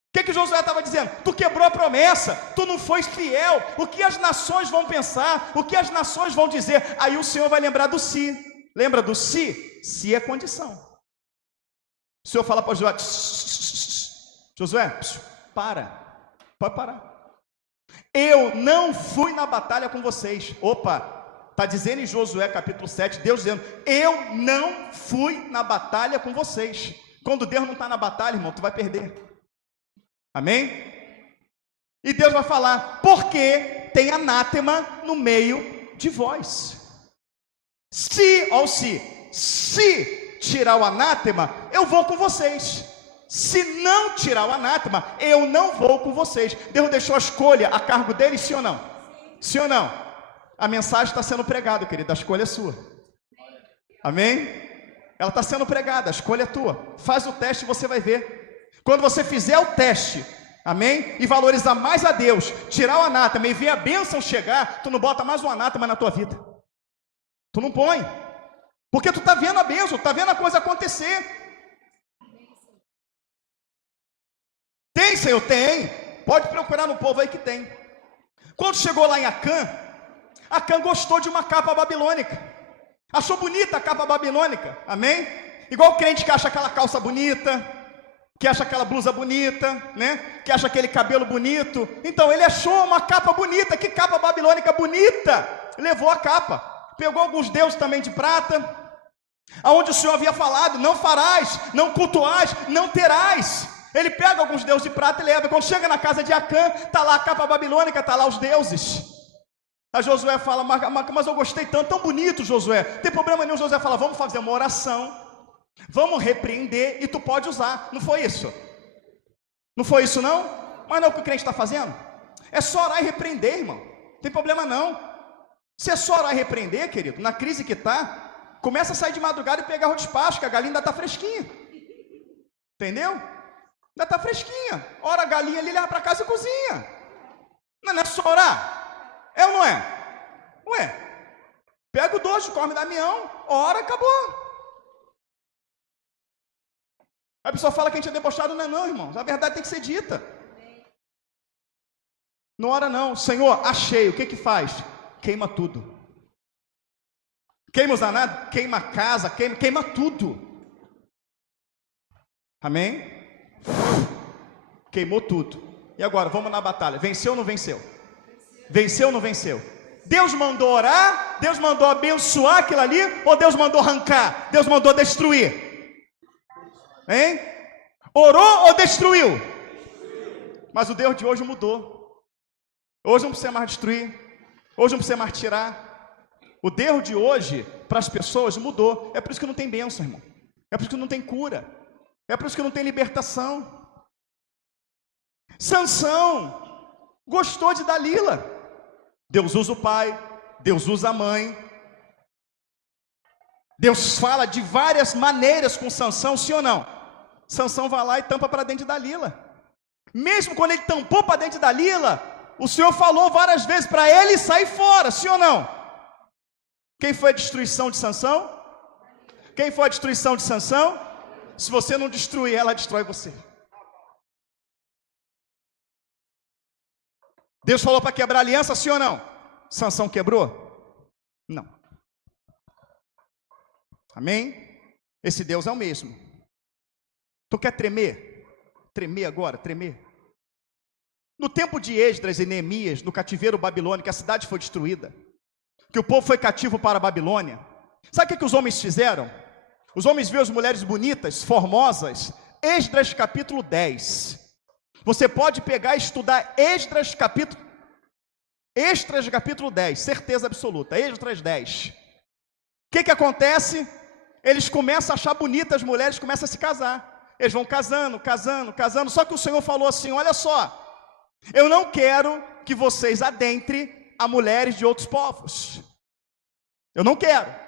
O que Josué estava dizendo? Tu quebrou a promessa, tu não foste fiel. O que as nações vão pensar? O que as nações vão dizer? Aí o Senhor vai lembrar do si. Lembra do si? Si é condição. O Senhor fala para Josué: Josué, para, pode parar. Eu não fui na batalha com vocês. Opa, está dizendo em Josué capítulo 7, Deus dizendo: eu não fui na batalha com vocês. Quando Deus não está na batalha, irmão, tu vai perder. Amém? E Deus vai falar: porque tem anátema no meio de vós. Se tirar o anátema, eu vou com vocês. Se não tirar o anátema, eu não vou com vocês. Deus deixou a escolha a cargo deles, sim ou não? Sim ou não? A mensagem está sendo pregada, querido, a escolha é sua. Amém? Ela está sendo pregada, a escolha é tua. Faz o teste e você vai ver. Quando você fizer o teste, amém? E valorizar mais a Deus, tirar o anátema e ver a bênção chegar, tu não bota mais um anátema na tua vida. Tu não põe. Porque tu está vendo a bênção, tu está vendo a coisa acontecer. Tem, Senhor? Tem. Pode procurar no povo aí que tem. Quando chegou lá em Acã gostou de uma capa babilônica. Achou bonita a capa babilônica. Amém? Igual o crente que acha aquela calça bonita, que acha aquela blusa bonita, né? Que acha aquele cabelo bonito. Então ele achou uma capa bonita. Que capa babilônica bonita! Levou a capa. Pegou alguns deuses também de prata, aonde o Senhor havia falado: não farás, não cultuais, não terás. Ele pega alguns deuses de prata e leva. Quando chega na casa de Acã, está lá a capa babilônica, está lá os deuses. A Josué fala: mas eu gostei tanto, tão bonito, Josué. Não tem problema nenhum. Josué fala: vamos fazer uma oração, vamos repreender e tu pode usar. Não foi isso? Não foi isso não? Mas não é o que o crente está fazendo? É só orar e repreender, irmão. Não tem problema não. Se é só orar e repreender, querido, na crise que está, começa a sair de madrugada e pegar o despacho, que a galinha ainda está fresquinha. Entendeu? Ainda está fresquinha. Ora a galinha ali, leva para casa e cozinha. Não é só orar? É ou não é? Ué, pega o doce, come Damião, ora, acabou. A pessoa fala que a gente é debochado, não é não, irmãos. A verdade tem que ser dita. Não ora não. Senhor, achei. O que que faz? Queima tudo. Queima os danados, queima a casa, queima tudo. Amém? Queimou tudo. E agora, vamos na batalha. Venceu ou não venceu? Venceu ou não venceu? Deus mandou orar? Deus mandou abençoar aquilo ali? Ou Deus mandou arrancar? Deus mandou destruir? Hein? Orou ou destruiu? Mas o Deus de hoje mudou. Hoje não precisa mais destruir. Hoje não precisa mais tirar. O Deus de hoje, para as pessoas, mudou. É por isso que não tem bênção, irmão. É por isso que não tem cura. É por isso que não tem libertação. Sansão gostou de Dalila. Deus usa o pai, Deus usa a mãe. Deus fala de várias maneiras com Sansão, sim ou não? Sansão vai lá e tampa para dentro de Dalila. Mesmo quando ele tampou para dentro de Dalila, o Senhor falou várias vezes para ele sair fora, sim ou não? Quem foi a destruição de Sansão? Quem foi a destruição de Sansão? Se você não destruir ela, destrói você. Deus falou para quebrar a aliança, sim ou não? Sansão quebrou? Não. Amém? Esse Deus é o mesmo. Tu quer tremer? Tremer agora, tremer. No tempo de Esdras e Neemias, no cativeiro babilônico, que a cidade foi destruída, que o povo foi cativo para a Babilônia, sabe o que os homens fizeram? Os homens viram as mulheres bonitas, formosas. Esdras capítulo 10. Você pode pegar e estudar Esdras capítulo 10, certeza absoluta, Esdras 10. O que acontece? Eles começam a achar bonitas as mulheres, começam a se casar. Eles vão casando, só que o Senhor falou assim, olha só, eu não quero que vocês adentrem a mulheres de outros povos. Eu não quero.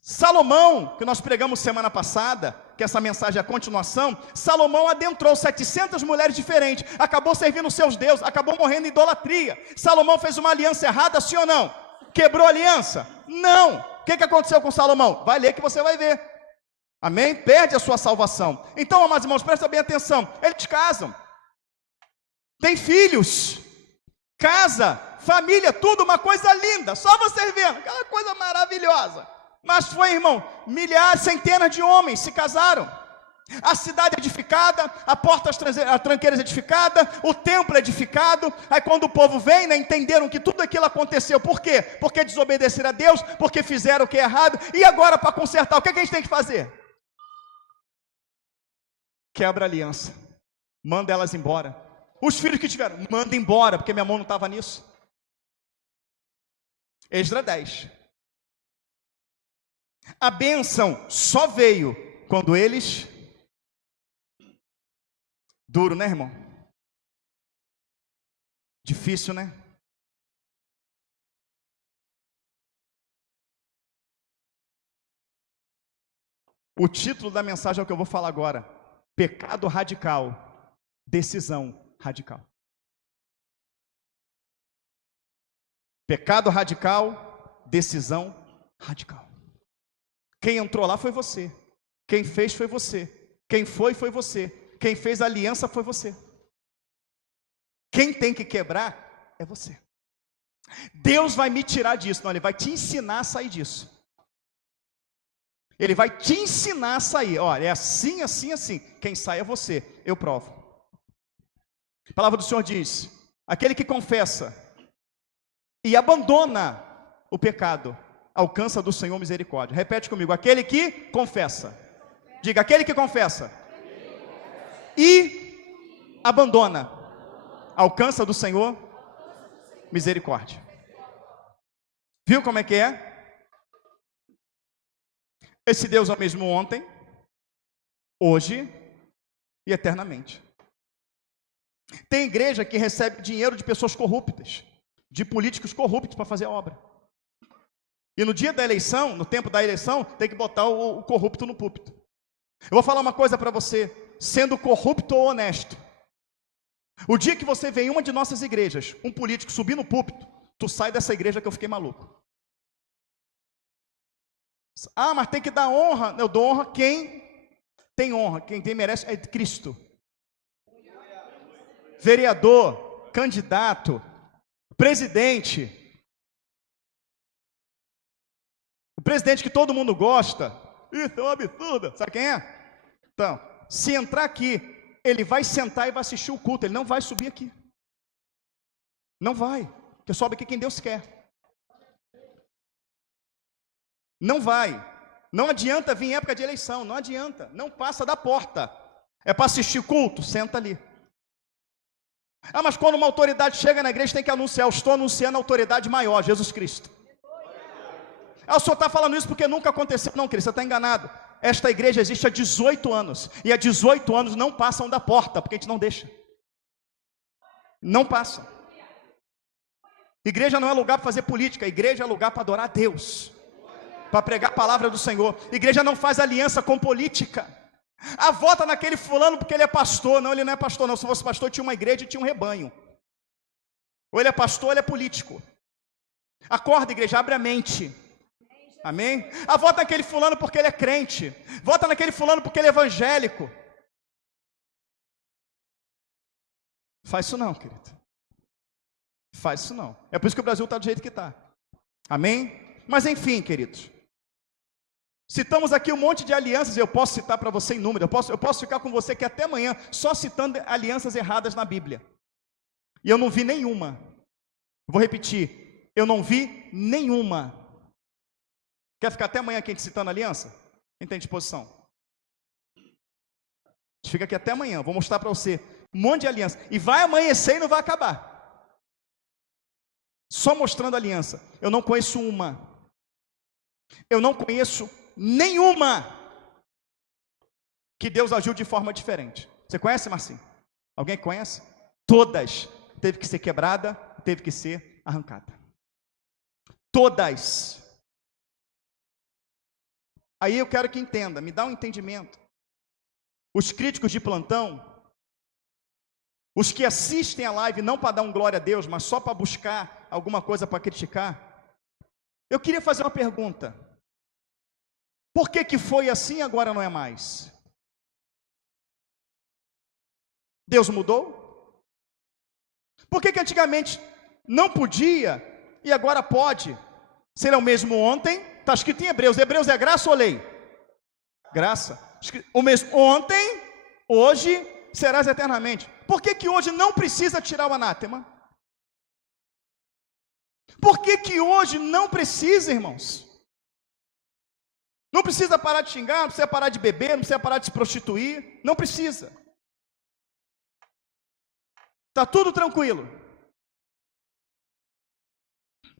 Salomão, que nós pregamos semana passada, que essa mensagem é a continuação, Salomão adentrou 700 mulheres diferentes, acabou servindo os seus deuses, acabou morrendo em idolatria. Salomão fez uma aliança errada, sim ou não? Quebrou a aliança? Não. O que aconteceu com Salomão? Vai ler que você vai ver. Amém? Perde a sua salvação. Então, amados irmãos, presta bem atenção. Eles casam, tem filhos, casa, família, tudo uma coisa linda, só você vendo, aquela coisa maravilhosa. Mas foi, irmão, milhares, centenas de homens se casaram. A cidade edificada, a porta, as tranqueiras edificada, o templo edificado. Aí quando o povo vem, né, entenderam que tudo aquilo aconteceu. Por quê? Porque desobedeceram a Deus, porque fizeram o que é errado. E agora para consertar, o que a gente tem que fazer? Quebra a aliança. Manda elas embora. Os filhos que tiveram, manda embora, porque minha mão não estava nisso. Esdras 10. A bênção só veio quando eles... Duro, né, irmão? Difícil, né? O título da mensagem é o que eu vou falar agora. Pecado radical, decisão radical. Pecado radical, decisão radical. Quem entrou lá foi você. Quem fez foi você. Quem foi você. Quem fez a aliança foi você. Quem tem que quebrar é você. Deus vai me tirar disso. Não, Ele vai te ensinar a sair disso. Ele vai te ensinar a sair. Olha, é assim, assim, assim. Quem sai é você. Eu provo. A palavra do Senhor diz: aquele que confessa e abandona o pecado, alcança do Senhor misericórdia. Repete comigo: aquele que confessa. Diga: aquele que confessa e abandona, alcança do Senhor misericórdia. Viu como é que é? Esse Deus é o mesmo ontem, hoje e eternamente. Tem igreja que recebe dinheiro de pessoas corruptas, de políticos corruptos para fazer a obra. E no dia da eleição, no tempo da eleição, tem que botar o corrupto no púlpito. Eu vou falar uma coisa para você, sendo corrupto ou honesto. O dia que você vê em uma de nossas igrejas, um político subir no púlpito, tu sai dessa igreja que eu fiquei maluco. Ah, mas tem que dar honra. Eu dou honra quem tem honra, quem tem merece é Cristo. Vereador, candidato, presidente. O presidente que todo mundo gosta. Isso é um absurdo. Sabe quem é? Então, se entrar aqui ele vai sentar e vai assistir o culto, ele não vai subir aqui. Não vai, porque sobe aqui quem Deus quer. Não vai. Não adianta vir em época de eleição, não adianta, não passa da porta. É para assistir culto, senta ali. Ah, mas quando uma autoridade chega na igreja tem que anunciar, eu estou anunciando a autoridade maior, Jesus Cristo. Ah, o senhor está falando isso porque nunca aconteceu. Não, querido, você está enganado. Esta igreja existe há 18 anos, e há 18 anos não passam da porta, porque a gente não deixa. Não passam. Igreja não é lugar para fazer política, igreja é lugar para adorar a Deus, para pregar a palavra do Senhor. Igreja não faz aliança com política. Ah, vota naquele fulano porque ele é pastor. Não, ele não é pastor não. Se fosse pastor tinha uma igreja e tinha um rebanho. Ou ele é pastor ou ele é político. Acorda, igreja, abre a mente. Amém? Ah, vota naquele fulano porque ele é crente. Vota naquele fulano porque ele é evangélico. Faz isso não, querido. Faz isso não. É por isso que o Brasil está do jeito que está. Amém? Mas enfim, queridos. Citamos aqui um monte de alianças. Eu posso citar para você em número. Eu posso ficar com você aqui até amanhã só citando alianças erradas na Bíblia. E eu não vi nenhuma. Vou repetir. Eu não vi nenhuma. Quer ficar até amanhã aqui a gente citando aliança? Quem tem disposição? A gente fica aqui até amanhã. Vou mostrar para você um monte de aliança. E vai amanhecer e não vai acabar. Só mostrando aliança. Eu não conheço uma. Eu não conheço nenhuma que Deus agiu de forma diferente. Você conhece, Marcinho? Alguém conhece? Todas teve que ser quebrada, teve que ser arrancada. Todas. Aí eu quero que entenda, me dá um entendimento. Os críticos de plantão, os que assistem a live não para dar um glória a Deus, mas só para buscar alguma coisa para criticar, eu queria fazer uma pergunta. Por que foi assim e agora não é mais? Deus mudou? Por que antigamente não podia e agora pode? Será o mesmo ontem? Está escrito em Hebreus. Hebreus é graça ou lei? Graça. O mesmo ontem, hoje, serás eternamente. Por que hoje não precisa tirar o anátema? Por que hoje não precisa, irmãos? Não precisa parar de xingar, não precisa parar de beber, não precisa parar de se prostituir, não precisa. Está tudo tranquilo.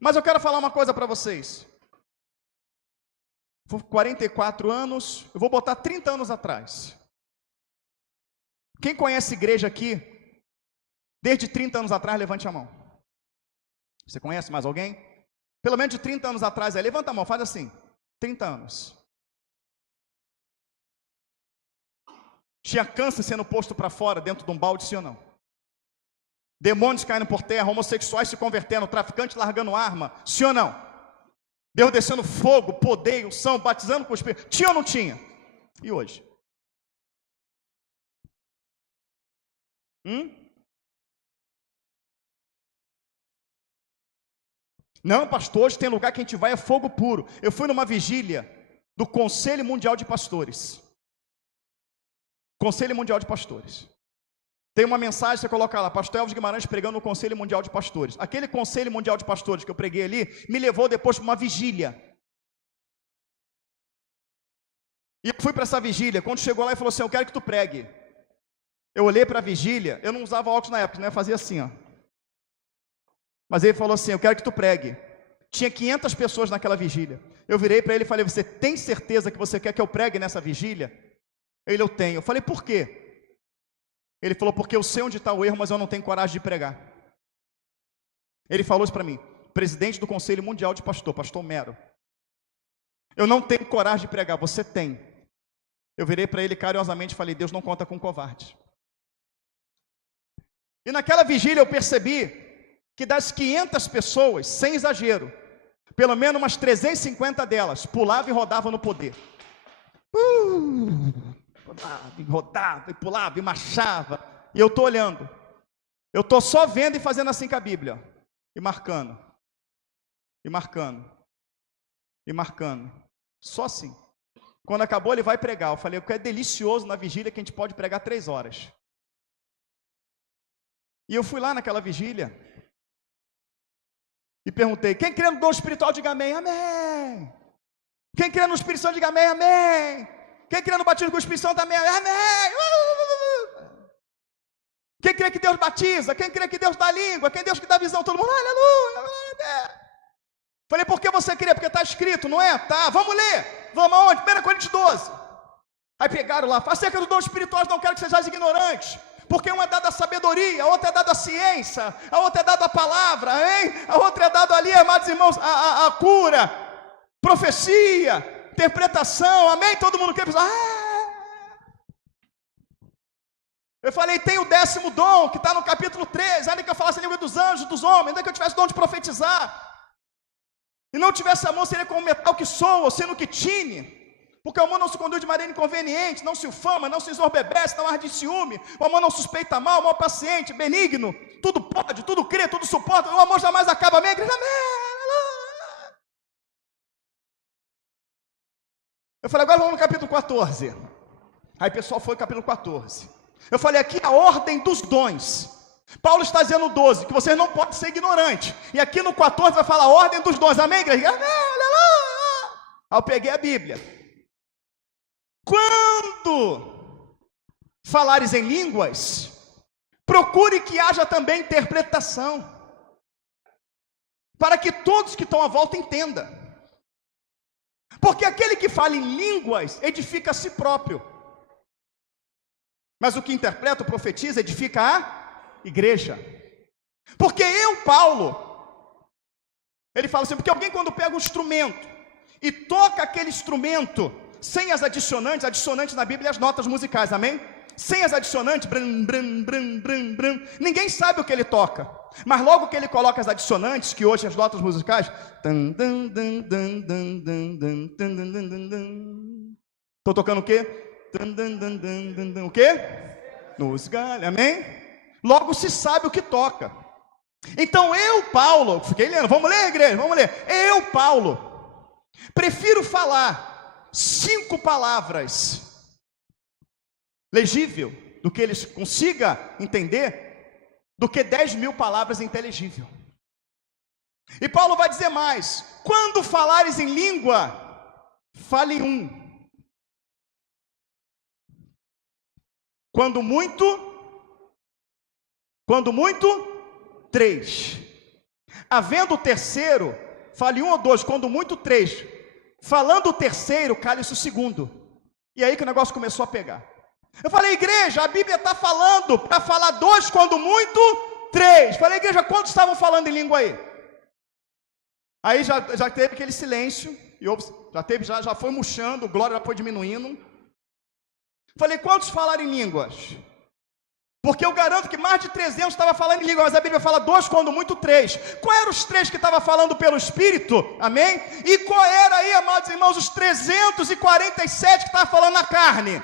Mas eu quero falar uma coisa para vocês. 44 anos, eu vou botar 30 anos atrás. Quem conhece igreja aqui, desde 30 anos atrás, levante a mão. Você conhece mais alguém? Pelo menos de 30 anos atrás, aí, levanta a mão, faz assim, 30 anos. Tinha câncer sendo posto para fora, dentro de um balde, sim ou não? Demônios caindo por terra, homossexuais se convertendo, traficantes largando arma, sim ou não? Deus descendo fogo, poder, unção, batizando com o Espírito. Tinha ou não tinha? E hoje? Não, pastor, hoje tem lugar que a gente vai, é fogo puro. Eu fui numa vigília do Conselho Mundial de Pastores. Conselho Mundial de Pastores. Tem uma mensagem, você coloca lá, pastor Elvis Guimarães pregando no Conselho Mundial de Pastores. Aquele Conselho Mundial de Pastores que eu preguei ali, me levou depois para uma vigília. E eu fui para essa vigília, quando chegou lá e falou assim, eu quero que tu pregue. Eu olhei para a vigília, eu não usava óculos na época, né? Eu fazia assim, ó. Mas ele falou assim, eu quero que tu pregue. Tinha 500 pessoas naquela vigília. Eu virei para ele e falei, você tem certeza que você quer que eu pregue nessa vigília? Ele, eu tenho. Eu falei, por quê? Ele falou, porque eu sei onde está o erro, mas eu não tenho coragem de pregar. Ele falou isso para mim, presidente do Conselho Mundial de Pastor, pastor Mero. Eu não tenho coragem de pregar, você tem. Eu virei para ele carinhosamente e falei, Deus não conta com covarde. E naquela vigília eu percebi que das 500 pessoas, sem exagero, pelo menos umas 350 delas pulavam e rodavam no poder. Rodava, e pulava, e marchava. E eu estou olhando. Eu estou só vendo e fazendo assim com a Bíblia. E marcando. E marcando. E marcando. Só assim. Quando acabou, ele vai pregar. Eu falei, o que é delicioso na vigília que a gente pode pregar 3 horas. E eu fui lá naquela vigília e perguntei: quem crê no dom espiritual, diga amém. Amém. Quem crê no Espírito Santo, diga amém. Amém. Quem crê no batismo com o Espírito Santo, amém. Amém. Quem crê que Deus batiza? Quem crê que Deus dá língua? Quem Deus que dá visão? Todo mundo, aleluia. Falei: por que você crê? Porque está escrito, não é? Tá, vamos ler. Vamos aonde? 1 Coríntios 12. Aí pegaram lá: acerca do dom espiritual, não quero que sejais ignorantes, porque uma é dada a sabedoria, a outra é dada a ciência, a outra é dada a palavra, hein? A outra é dada ali, amados irmãos, a cura, profecia, interpretação, amém? Todo mundo quer pensar, Eu falei: tem o 10º dom, que está no capítulo 13, ainda que eu falasse a língua dos anjos, dos homens, ainda que eu tivesse o dom de profetizar, e não tivesse amor, seria como metal que soa, sendo que tine. Porque o amor não se conduz de maneira inconveniente, não se ufama, não se ensoberbece, não arde ciúme. O amor não suspeita mal, o amor paciente, benigno, tudo pode, tudo crê, tudo suporta. O amor jamais acaba. Amém, igreja? Amém. Eu falei: agora vamos no capítulo 14. Aí o pessoal foi no capítulo 14. Eu falei: aqui a ordem dos dons. Paulo está dizendo no 12, que vocês não podem ser ignorantes. E aqui no 14 vai falar a ordem dos dons. Amém, igreja? Amém. Aí eu peguei a Bíblia. Quando falares em línguas, procure que haja também interpretação, para que todos que estão à volta entendam. Porque aquele que fala em línguas edifica a si próprio, mas o que interpreta, profetiza, edifica a igreja. Porque Paulo, ele fala assim: porque alguém quando pega um instrumento e toca aquele instrumento sem as adicionantes na Bíblia, as notas musicais, amém? Sem as adicionantes, brum, brum, brum, brum, brum, ninguém sabe o que ele toca. Mas logo que ele coloca as adicionantes, que hoje as notas musicais, estou tocando o quê? O quê? Nos galhos, amém? Logo se sabe o que toca. Então Paulo, fiquei lendo, vamos ler, igreja, vamos ler. Paulo, prefiro falar 5 palavras legível, do que eles consiga entender, do que 10.000 palavras inteligível. E Paulo vai dizer mais: quando falares em língua, fale 1. Quando muito, 3. Havendo o terceiro, fale 1 ou 2, quando muito 3. Falando o terceiro, cale-se o segundo. E aí que o negócio começou a pegar. Eu falei: igreja, a Bíblia está falando para falar 2, quando muito 3. Falei: igreja, quantos estavam falando em língua aí? Aí já teve aquele silêncio, e já foi murchando, o glória já foi diminuindo. Falei: quantos falaram em línguas? Porque eu garanto que mais de 300 estavam falando em língua, mas a Bíblia fala 2, quando muito 3. Qual eram os 3 que estavam falando pelo Espírito? Amém? E qual era aí, amados irmãos, os 347 que estavam falando na carne?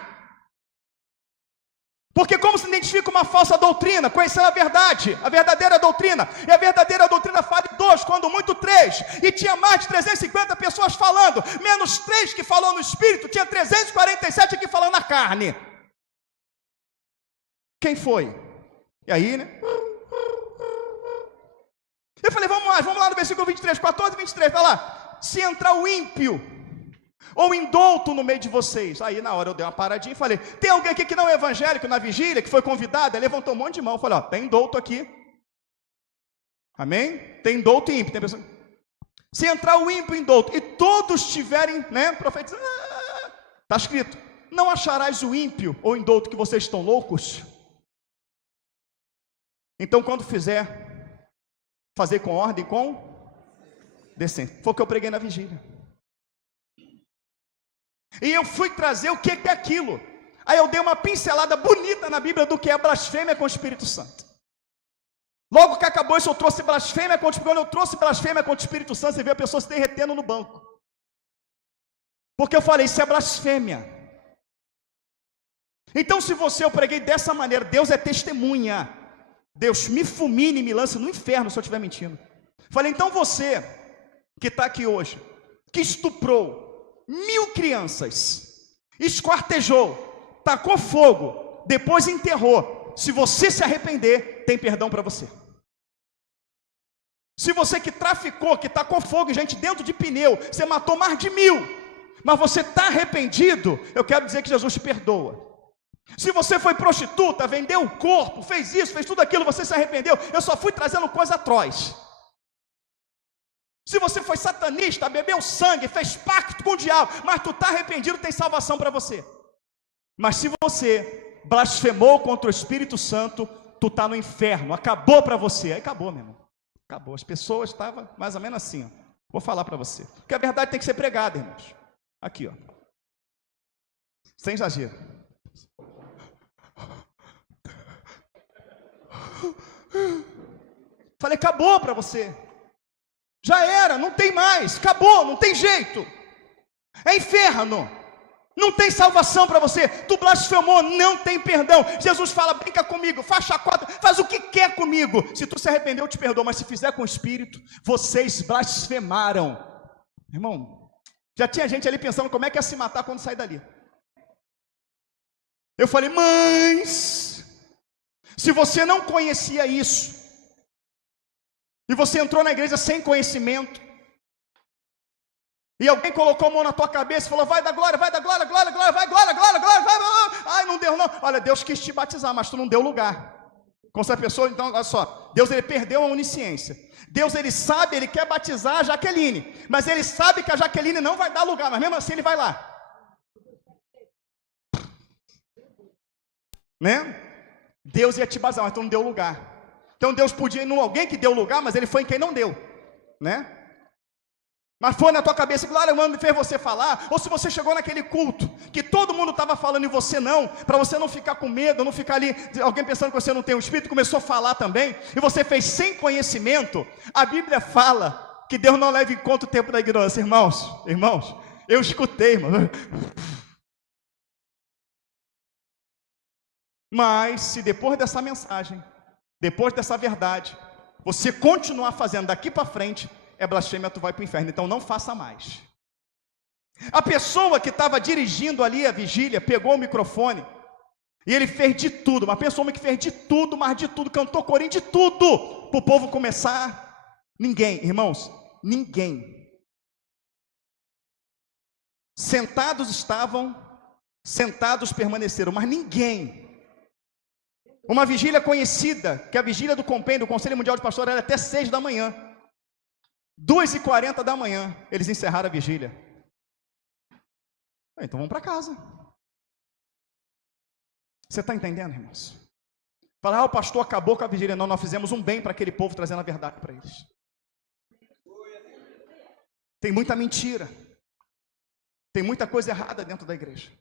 Porque como se identifica uma falsa doutrina? Conhecendo a verdade, a verdadeira doutrina. E a verdadeira doutrina fala 2, quando muito 3. E tinha mais de 350 pessoas falando, menos 3 que falou no Espírito, tinha 347 aqui falando na carne. Quem foi? E aí, né? Eu falei: vamos lá no versículo 23, 14 e 23, está lá. Se entrar o ímpio ou indouto no meio de vocês. Aí na hora eu dei uma paradinha e falei: tem alguém aqui que não é evangélico na vigília, que foi convidado? Ele levantou um monte de mão. Eu falei: ó, tem indouto aqui. Amém? Tem indouto e ímpio. Tem pessoa... Se entrar o ímpio e indouto, e todos tiverem, né, profetizando, está escrito: não acharás o ímpio ou indouto que vocês estão loucos? Então, quando fazer com ordem, com decência. Foi o que eu preguei na vigília. E eu fui trazer o que é aquilo. Aí eu dei uma pincelada bonita na Bíblia do que é blasfêmia com o Espírito Santo. Logo que acabou isso, eu trouxe blasfêmia contra o Espírito Santo. Quando eu trouxe blasfêmia contra o Espírito Santo, você vê a pessoa se derretendo no banco. Porque eu falei: isso é blasfêmia. Então, se eu preguei dessa maneira, Deus é testemunha. Deus me fulmine e me lance no inferno se eu estiver mentindo. Falei: então você que está aqui hoje, que estuprou 1.000 crianças, esquartejou, tacou fogo, depois enterrou, se você se arrepender, tem perdão para você. Se você que traficou, que tacou fogo, gente, dentro de pneu, você matou mais de 1000, mas você está arrependido, eu quero dizer que Jesus te perdoa. Se você foi prostituta, vendeu o corpo, fez isso, fez tudo aquilo, você se arrependeu, eu só fui trazendo coisa atroz. Se você foi satanista, bebeu sangue, fez pacto com o diabo, mas tu está arrependido, tem salvação para você. Mas se você blasfemou contra o Espírito Santo, tu está no inferno, acabou para você. Aí acabou, meu irmão, acabou. As pessoas estavam mais ou menos assim, ó. Vou falar para você, porque a verdade tem que ser pregada, irmãos. Aqui, ó, sem exagero. Falei, acabou para você. Já era, não tem mais, acabou, não tem jeito. É inferno. Não tem salvação para você. Tu blasfemou, não tem perdão. Jesus fala, brinca comigo, faz chacota, faz o que quer comigo. Se tu se arrependeu, eu te perdoo, mas se fizer com o Espírito, vocês blasfemaram. Irmão, já tinha gente ali pensando como é que ia se matar quando sair dali. Eu falei, mas se você não conhecia isso, e você entrou na igreja sem conhecimento, e alguém colocou a mão na tua cabeça e falou, vai dar glória, glória, vai glória, vai, ai, não deu não, olha, Deus quis te batizar, mas tu não deu lugar, com essa pessoa. Então, olha só, Deus, ele perdeu a onisciência, Deus, ele sabe, ele quer batizar a Jaqueline, mas ele sabe que a Jaqueline não vai dar lugar, mas mesmo assim ele vai lá, né? Deus ia te batizar, mas tu não deu lugar. Então Deus podia ir em alguém que deu lugar, mas ele foi em quem não deu, né? Mas foi na tua cabeça, glória, mano, fez você falar. Ou se você chegou naquele culto, que todo mundo estava falando e você não, para você não ficar com medo, não ficar ali, alguém pensando que você não tem o Espírito, começou a falar também, e você fez sem conhecimento. A Bíblia fala que Deus não leva em conta o tempo da ignorância. Irmãos, eu escutei, mano. Mas se depois dessa mensagem, depois dessa verdade, você continuar fazendo daqui para frente, é blasfêmia, tu vai para o inferno. Então não faça mais. A pessoa que estava dirigindo ali a vigília, pegou o microfone, e ele fez de tudo, uma pessoa que fez de tudo, mas de tudo, cantou corinho de tudo, para o povo começar. Ninguém, irmãos, ninguém. Sentados estavam, sentados permaneceram, mas ninguém. Uma vigília conhecida, que a vigília do compêndio, do Conselho Mundial de Pastores, era até 6 da manhã. 2h40 da manhã, eles encerraram a vigília. Então vamos para casa. Você está entendendo, irmãos? Falar, o pastor acabou com a vigília. Não, nós fizemos um bem para aquele povo, trazendo a verdade para eles. Tem muita mentira. Tem muita coisa errada dentro da igreja.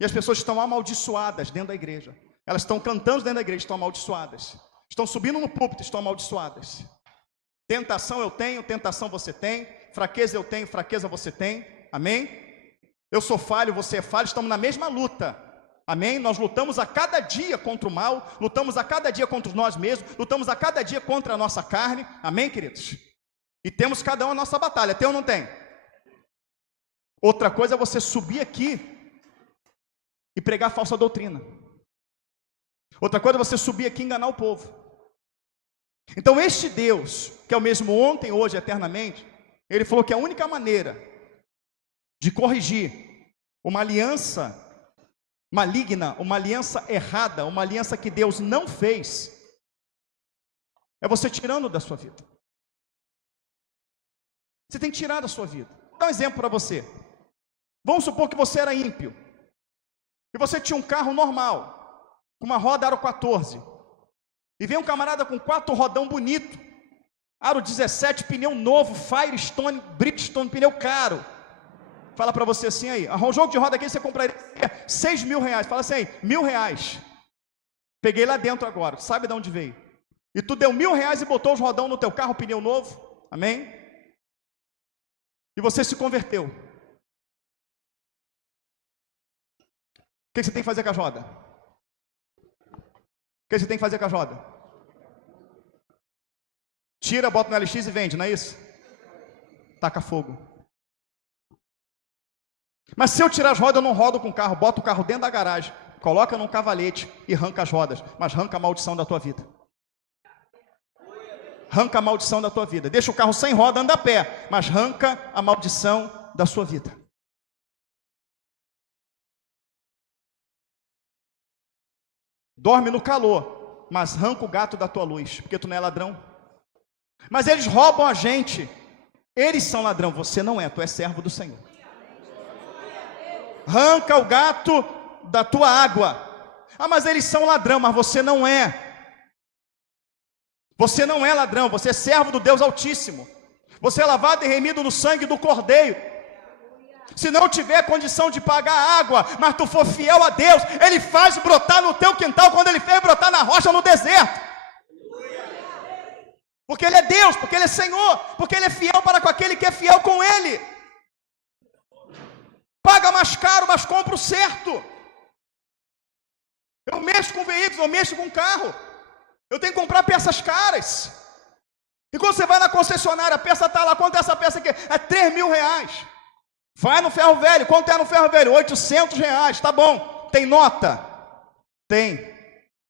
E as pessoas estão amaldiçoadas dentro da igreja. Elas estão cantando dentro da igreja, estão amaldiçoadas. Estão subindo no púlpito, estão amaldiçoadas. Tentação eu tenho, tentação você tem. Fraqueza eu tenho, fraqueza você tem. Amém? Eu sou falho, você é falho, estamos na mesma luta. Amém? Nós lutamos a cada dia contra o mal, lutamos a cada dia contra nós mesmos, lutamos a cada dia contra a nossa carne. Amém, queridos? E temos cada um a nossa batalha, tem ou não tem? Outra coisa é você subir aqui e pregar falsa doutrina. Outra coisa é você subir aqui e enganar o povo. Então este Deus, que é o mesmo ontem, hoje, eternamente, ele falou que a única maneira de corrigir uma aliança maligna, uma aliança errada, uma aliança que Deus não fez, é você tirando da sua vida. Você tem que tirar da sua vida. Vou dar um exemplo para você. Vamos supor que você era ímpio, e você tinha um carro normal, com uma roda aro 14, e vem um camarada com 4 rodão bonito, aro 17, pneu novo, Firestone, Bridgestone, pneu caro. Fala para você assim aí, um jogo de roda aqui você compraria 6 mil reais, fala assim aí, R$1.000, peguei lá dentro agora, sabe de onde veio? E tu deu R$1.000 e botou os rodão no teu carro, pneu novo, amém? E você se converteu. O que você tem que fazer com a roda? O que você tem que fazer com a roda? Tira, bota no LX e vende, não é isso? Taca fogo. Mas se eu tirar as rodas, eu não rodo com o carro, boto o carro dentro da garagem, coloca num cavalete e arranca as rodas, mas arranca a maldição da tua vida. arranca a maldição da tua vida. Deixa o carro sem roda, anda a pé, mas arranca a maldição da sua vida. Dorme no calor, mas arranca o gato da tua luz, porque tu não é ladrão. Mas eles roubam a gente. Eles são ladrão, você não é, tu é servo do Senhor. Arranca o gato da tua água. Ah, mas eles são ladrão, mas você não é. Você não é ladrão, você é servo do Deus Altíssimo. Você é lavado e remido no sangue do Cordeiro. Se não tiver condição de pagar a água, mas tu for fiel a Deus, Ele faz brotar no teu quintal, quando Ele fez brotar na rocha no deserto. Porque Ele é Deus, porque Ele é Senhor, porque Ele é fiel para com aquele que é fiel com Ele. Paga mais caro, mas compra o certo. Eu mexo com veículos, eu mexo com carro. Eu tenho que comprar peças caras. E quando você vai na concessionária, a peça está lá, quanto é essa peça aqui? É 3 mil reais. Vai no ferro velho, quanto é no ferro velho? 800 reais, tá bom. Tem nota? Tem.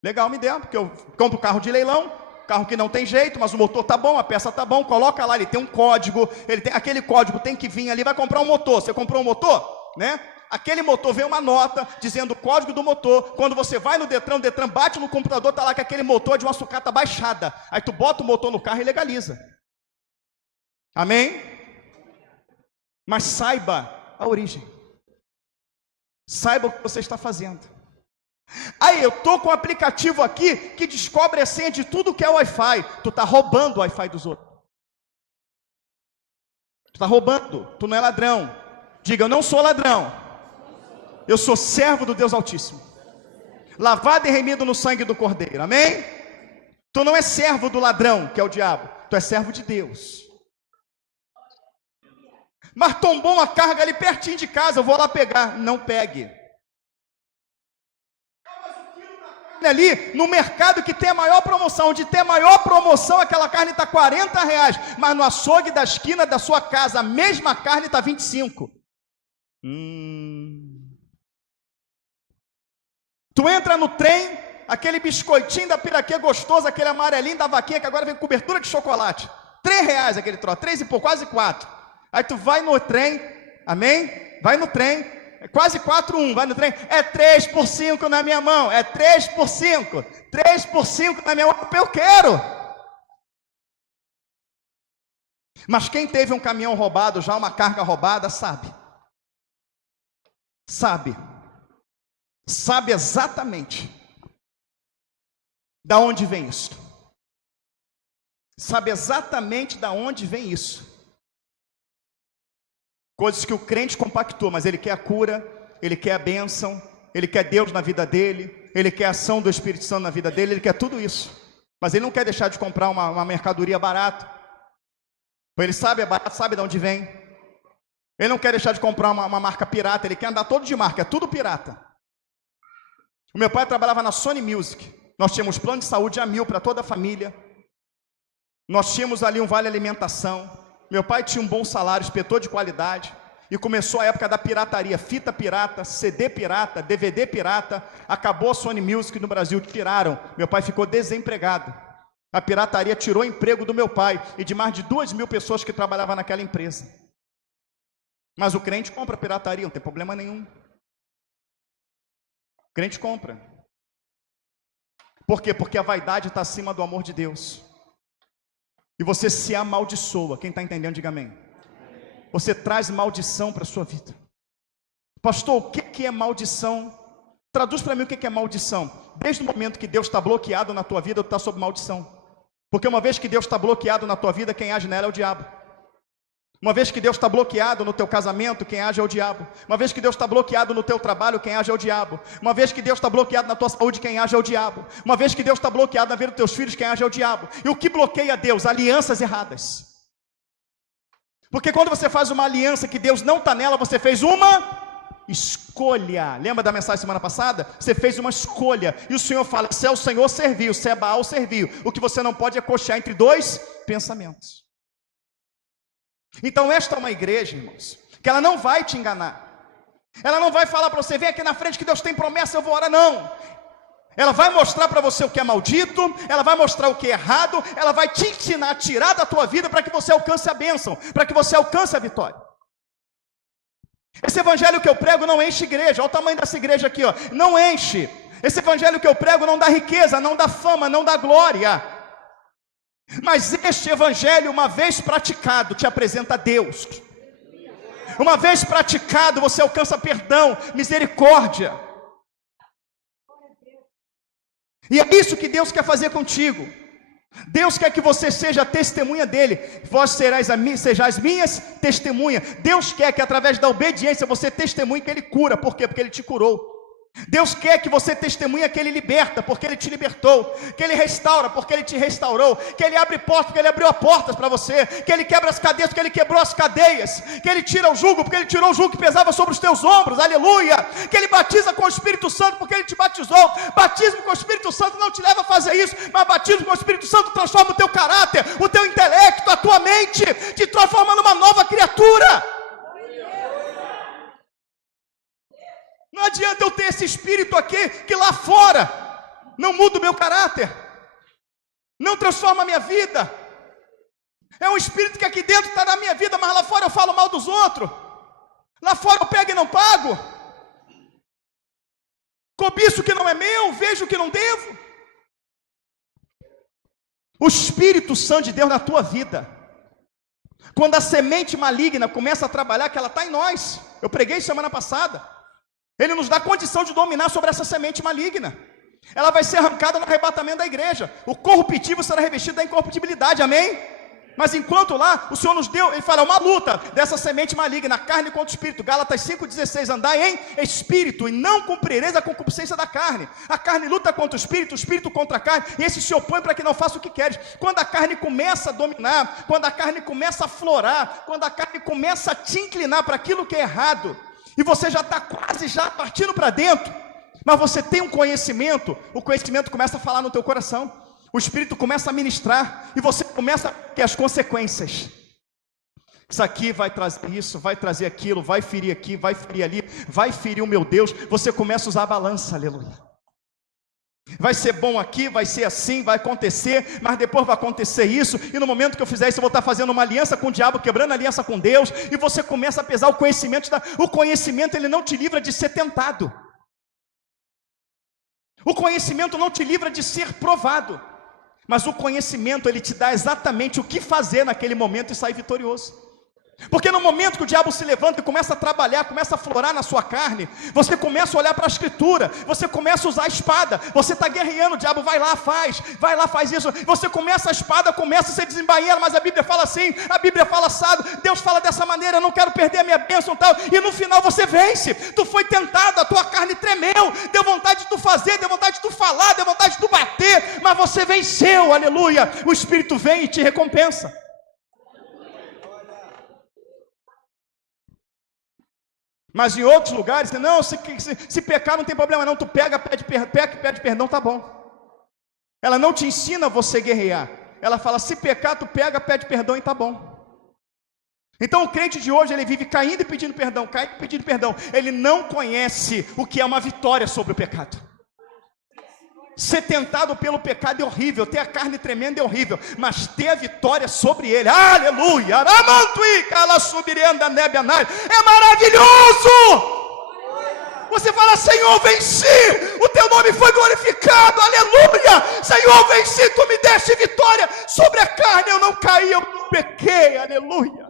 Legal, me dê, porque eu compro carro de leilão, carro que não tem jeito, mas o motor tá bom, a peça tá bom, coloca lá, ele tem um código, aquele código tem que vir ali, vai comprar um motor. Você comprou um motor, né? Aquele motor vem uma nota dizendo o código do motor. Quando você vai no Detran, o Detran bate no computador, tá lá que aquele motor é de uma sucata baixada. Aí tu bota o motor no carro e legaliza. Amém? Mas saiba a origem. Saiba o que você está fazendo. Aí eu tô com um aplicativo aqui que descobre a senha de tudo que é Wi-Fi. Tu tá roubando o Wi-Fi dos outros. Tu tá roubando. Tu não é ladrão. Diga, eu não sou ladrão. Eu sou servo do Deus Altíssimo, lavado e remido no sangue do Cordeiro, amém? Tu não é servo do ladrão, que é o diabo, tu é servo de Deus. Mas tombou uma carga ali pertinho de casa, eu vou lá pegar. Não pegue. Ali no mercado que tem a maior promoção, onde tem a maior promoção, aquela carne está 40 reais, mas no açougue da esquina da sua casa, a mesma carne está 25. Tu entra no trem, aquele biscoitinho da piraquê gostoso, aquele amarelinho da vaquinha que agora vem com cobertura de chocolate. 3 reais aquele troço, 3 e pouco, quase 4. Aí tu vai no trem, amém? Vai no trem, é quase 4,1, vai no trem, é 3 por 5 na minha mão, é 3 por 5, 3 por 5 na minha mão, eu quero. Mas quem teve um caminhão roubado, já uma carga roubada, sabe. Sabe exatamente da onde vem isso. Sabe exatamente da onde vem isso. Coisas que o crente compactou, mas ele quer a cura, ele quer a bênção, ele quer Deus na vida dele, ele quer a ação do Espírito Santo na vida dele, ele quer tudo isso. Mas ele não quer deixar de comprar uma mercadoria barata. Ele sabe, é barato, sabe de onde vem. Ele não quer deixar de comprar uma marca pirata, ele quer andar todo de marca, é tudo pirata. O meu pai trabalhava na Sony Music. Nós tínhamos plano de saúde a 1000 para toda a família. Nós tínhamos ali um vale alimentação. Meu pai tinha um bom salário, inspetor de qualidade. E começou a época da pirataria. Fita pirata, CD pirata, DVD pirata. Acabou a Sony Music no Brasil, tiraram. Meu pai ficou desempregado. A pirataria tirou o emprego do meu pai e de mais de 2.000 pessoas que trabalhavam naquela empresa. Mas o crente compra pirataria, não tem problema nenhum. O crente compra. Por quê? Porque a vaidade está acima do amor de Deus. E você se amaldiçoa. Quem está entendendo, diga amém. Você traz maldição para a sua vida. Pastor, o que é maldição? Traduz para mim o que é maldição. Desde o momento que Deus está bloqueado na tua vida, tu está sob maldição. Porque uma vez que Deus está bloqueado na tua vida, quem age nela é o diabo. Uma vez que Deus está bloqueado no teu casamento, quem age é o diabo. Uma vez que Deus está bloqueado no teu trabalho, quem age é o diabo. Uma vez que Deus está bloqueado na tua saúde, quem age é o diabo. Uma vez que Deus está bloqueado na vida dos teus filhos, quem age é o diabo. E o que bloqueia Deus? Alianças erradas. Porque quando você faz uma aliança que Deus não está nela, você fez uma escolha. Lembra da mensagem semana passada? Você fez uma escolha. E o Senhor fala, se é o Senhor, serviu. Se é Baal, serviu. O que você não pode é coxear entre dois pensamentos. Então esta é uma igreja, irmãos, que ela não vai te enganar. Ela não vai falar para você, vem aqui na frente que Deus tem promessa, eu vou orar, não. Ela vai mostrar para você o que é maldito, ela vai mostrar o que é errado, ela vai te ensinar a tirar da tua vida para que você alcance a bênção, para que você alcance a vitória. Esse evangelho que eu prego não enche igreja, olha o tamanho dessa igreja aqui, ó. Não enche. Esse evangelho que eu prego não dá riqueza, não dá fama, não dá glória. Mas este evangelho, uma vez praticado, te apresenta a Deus. Uma vez praticado, você alcança perdão, misericórdia. E é isso que Deus quer fazer contigo. Deus quer que você seja testemunha dele. Vós sejais minhas testemunhas. Deus quer que através da obediência você testemunhe que ele cura. Por quê? Porque ele te curou. Deus quer que você testemunhe que ele liberta, porque ele te libertou, que ele restaura, porque ele te restaurou, que ele abre portas, porque ele abriu portas para você, que ele quebra as cadeias, porque ele quebrou as cadeias, que ele tira o jugo, porque ele tirou o jugo que pesava sobre os teus ombros, aleluia, que ele batiza com o Espírito Santo, porque ele te batizou. Batismo com o Espírito Santo não te leva a fazer isso, mas batismo com o Espírito Santo transforma o teu caráter, o teu intelecto, a tua mente, te transforma numa nova criatura. Não adianta eu ter esse espírito aqui, que lá fora não muda o meu caráter, não transforma a minha vida. É um espírito que aqui dentro está na minha vida, mas lá fora eu falo mal dos outros. Lá fora eu pego e não pago. Cobiço o que não é meu, vejo o que não devo. O Espírito Santo de Deus na tua vida, quando a semente maligna começa a trabalhar, que ela está em nós. Eu preguei semana passada. Ele nos dá condição de dominar sobre essa semente maligna. Ela vai ser arrancada no arrebatamento da igreja. O corruptível será revestido da incorruptibilidade, amém? Mas enquanto lá, o Senhor nos deu, ele fala, uma luta dessa semente maligna, a carne contra o espírito. Gálatas 5,16, andai em espírito e não cumprireis a concupiscência da carne. A carne luta contra o espírito contra a carne, e esse se opõe para que não faça o que queres. Quando a carne começa a dominar, quando a carne começa a florar, quando a carne começa a te inclinar para aquilo que é errado, e você já está quase já partindo para dentro, mas você tem um conhecimento, o conhecimento começa a falar no teu coração, o Espírito começa a ministrar, e você começa a ter as consequências. Isso aqui vai trazer isso, vai trazer aquilo, vai ferir aqui, vai ferir ali, vai ferir o meu Deus. Você começa a usar a balança, aleluia. Vai ser bom aqui, vai ser assim, vai acontecer, mas depois vai acontecer isso, e no momento que eu fizer isso, eu vou estar fazendo uma aliança com o diabo, quebrando a aliança com Deus, e você começa a pesar o conhecimento. O conhecimento, ele não te livra de ser tentado. O conhecimento não te livra de ser provado, mas o conhecimento, ele te dá exatamente o que fazer naquele momento e sair vitorioso. Porque no momento que o diabo se levanta e começa a trabalhar, começa a florar na sua carne, você começa a olhar para a escritura, você começa a usar a espada, você está guerreando, o diabo vai lá, faz isso, você começa a espada, começa a ser desembainhada, mas a Bíblia fala assim, a Bíblia fala assado, Deus fala dessa maneira, eu não quero perder a minha bênção e tal, e no final você vence. Tu foi tentado, a tua carne tremeu, deu vontade de tu fazer, deu vontade de tu falar, deu vontade de tu bater, mas você venceu, aleluia. O Espírito vem e te recompensa. Mas em outros lugares, não, se pecar não tem problema não, tu pega, pede perdão, tá bom. Ela não te ensina você guerrear, ela fala, se pecar, tu pega, pede perdão e tá bom. Então o crente de hoje, ele vive caindo e pedindo perdão, ele não conhece o que é uma vitória sobre o pecado. Ser tentado pelo pecado é horrível, ter a carne tremenda é horrível, mas ter a vitória sobre ele, aleluia, é maravilhoso. Você fala, Senhor, venci, o teu nome foi glorificado, aleluia. Senhor, venci, tu me deste vitória sobre a carne, eu não caí, eu não pequei, aleluia.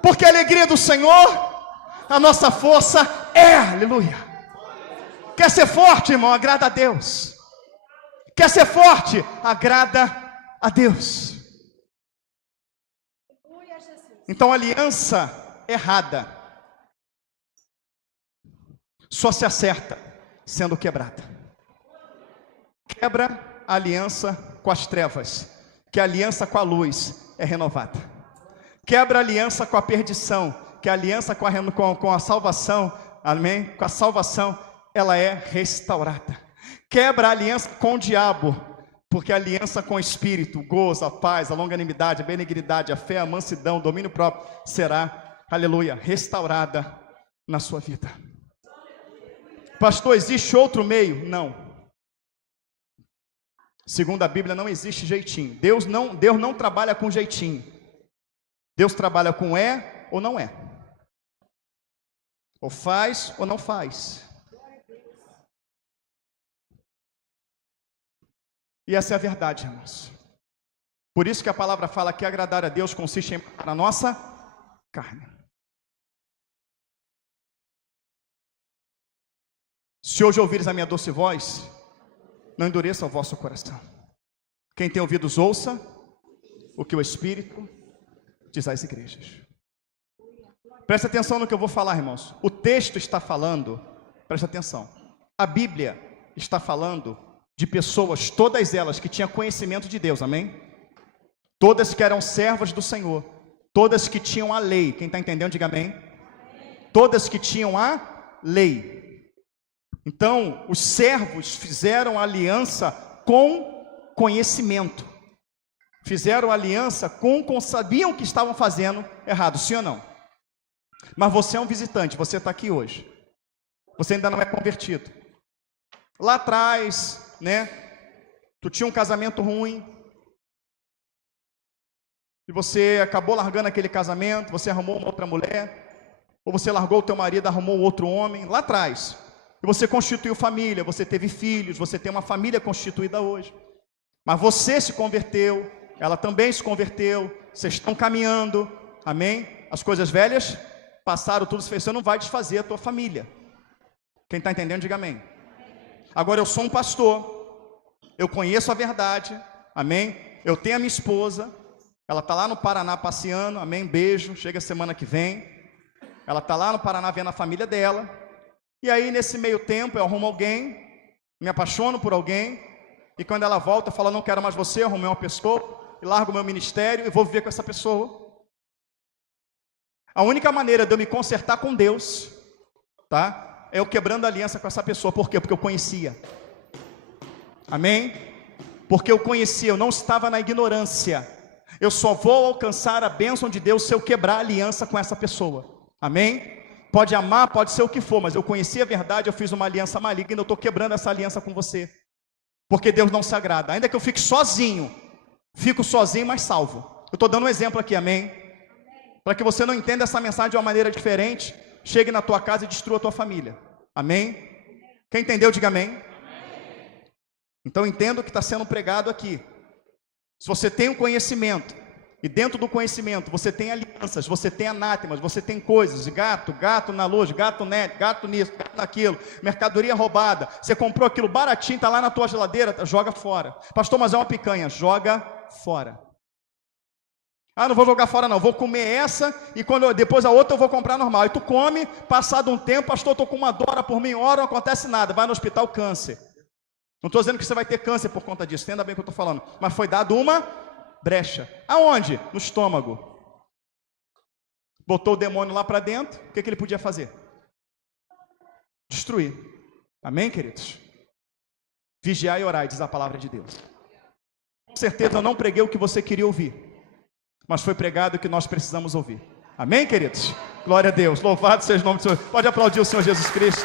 Porque a alegria do Senhor, a nossa força é, aleluia. Quer ser forte, irmão? Agrada a Deus. Quer ser forte? Agrada a Deus. Então, aliança errada só se acerta sendo quebrada. Quebra a aliança com as trevas, que a aliança com a luz é renovada. Quebra a aliança com a perdição, que a aliança com a salvação, amém? Com a salvação, ela é restaurada. Quebra a aliança com o diabo, porque a aliança com o Espírito, o gozo, a paz, a longanimidade, a benignidade, a fé, a mansidão, o domínio próprio, será, aleluia, restaurada na sua vida. Pastor, existe outro meio? Não. Segundo a Bíblia, não existe jeitinho. Deus não trabalha com jeitinho. Deus trabalha com é ou não é. Ou faz ou não faz. E essa é a verdade, irmãos. Por isso que a palavra fala que agradar a Deus consiste em matar a nossa carne. Se hoje ouvires a minha doce voz, não endureça o vosso coração. Quem tem ouvidos, ouça o que o Espírito diz às igrejas. Presta atenção no que eu vou falar, irmãos. O texto está falando, presta atenção. A Bíblia está falando de pessoas, todas elas que tinham conhecimento de Deus, amém? Todas que eram servas do Senhor. Todas que tinham a lei. Quem está entendendo, diga amém. Todas que tinham a lei. Então, os servos fizeram aliança com conhecimento. Fizeram aliança sabiam que estavam fazendo errado, sim ou não? Mas você é um visitante, você está aqui hoje. Você ainda não é convertido. Lá atrás, né? Tu tinha um casamento ruim. E você acabou largando aquele casamento, você arrumou uma outra mulher. Ou você largou o teu marido, arrumou outro homem. Lá atrás. E você constituiu família, você teve filhos, você tem uma família constituída hoje. Mas você se converteu, ela também se converteu, vocês estão caminhando, amém? As coisas velhas passaram, tudo se fez, você não vai desfazer a tua família. Quem está entendendo, diga amém. Agora eu sou um pastor, eu conheço a verdade, amém? Eu tenho a minha esposa, ela está lá no Paraná passeando, amém? Beijo, chega semana que vem. Ela está lá no Paraná vendo a família dela. E aí, nesse meio tempo, eu arrumo alguém, me apaixono por alguém, e quando ela volta, fala, não quero mais você, eu arrumei uma pessoa, e largo o meu ministério, e vou viver com essa pessoa. A única maneira de eu me consertar com Deus, tá? É eu quebrando a aliança com essa pessoa. Por quê? Porque eu conhecia. Amém? Porque eu conhecia, eu não estava na ignorância. Eu só vou alcançar a bênção de Deus se eu quebrar a aliança com essa pessoa. Amém? Pode amar, pode ser o que for, mas eu conheci a verdade, eu fiz uma aliança maligna e eu estou quebrando essa aliança com você. Porque Deus não se agrada. Ainda que eu fique sozinho, mas salvo. Eu estou dando um exemplo aqui, amém? Para que você não entenda essa mensagem de uma maneira diferente, chegue na tua casa e destrua a tua família. Amém? Quem entendeu, diga amém. Então entenda o que está sendo pregado aqui. Se você tem um conhecimento, e dentro do conhecimento você tem alianças, você tem anátemas, você tem coisas, gato na loja, gato net, gato nisso, gato naquilo, mercadoria roubada, você comprou aquilo baratinho, está lá na tua geladeira, joga fora. Pastor, mas é uma picanha, joga fora. Ah, não vou jogar fora não, vou comer essa e depois a outra eu vou comprar normal. E tu come, passado um tempo, pastor, estou com uma dor por mim, hora não acontece nada, vai no hospital, câncer. Não estou dizendo que você vai ter câncer por conta disso, entenda bem o que eu estou falando, mas foi dado uma brecha. Aonde? No estômago. Botou o demônio lá para dentro, o que ele podia fazer? Destruir. Amém, queridos? Vigiar e orar, diz a palavra de Deus. Com certeza eu não preguei o que você queria ouvir, mas foi pregado o que nós precisamos ouvir. Amém, queridos? Glória a Deus, louvado seja o nome do Senhor. Pode aplaudir o Senhor Jesus Cristo.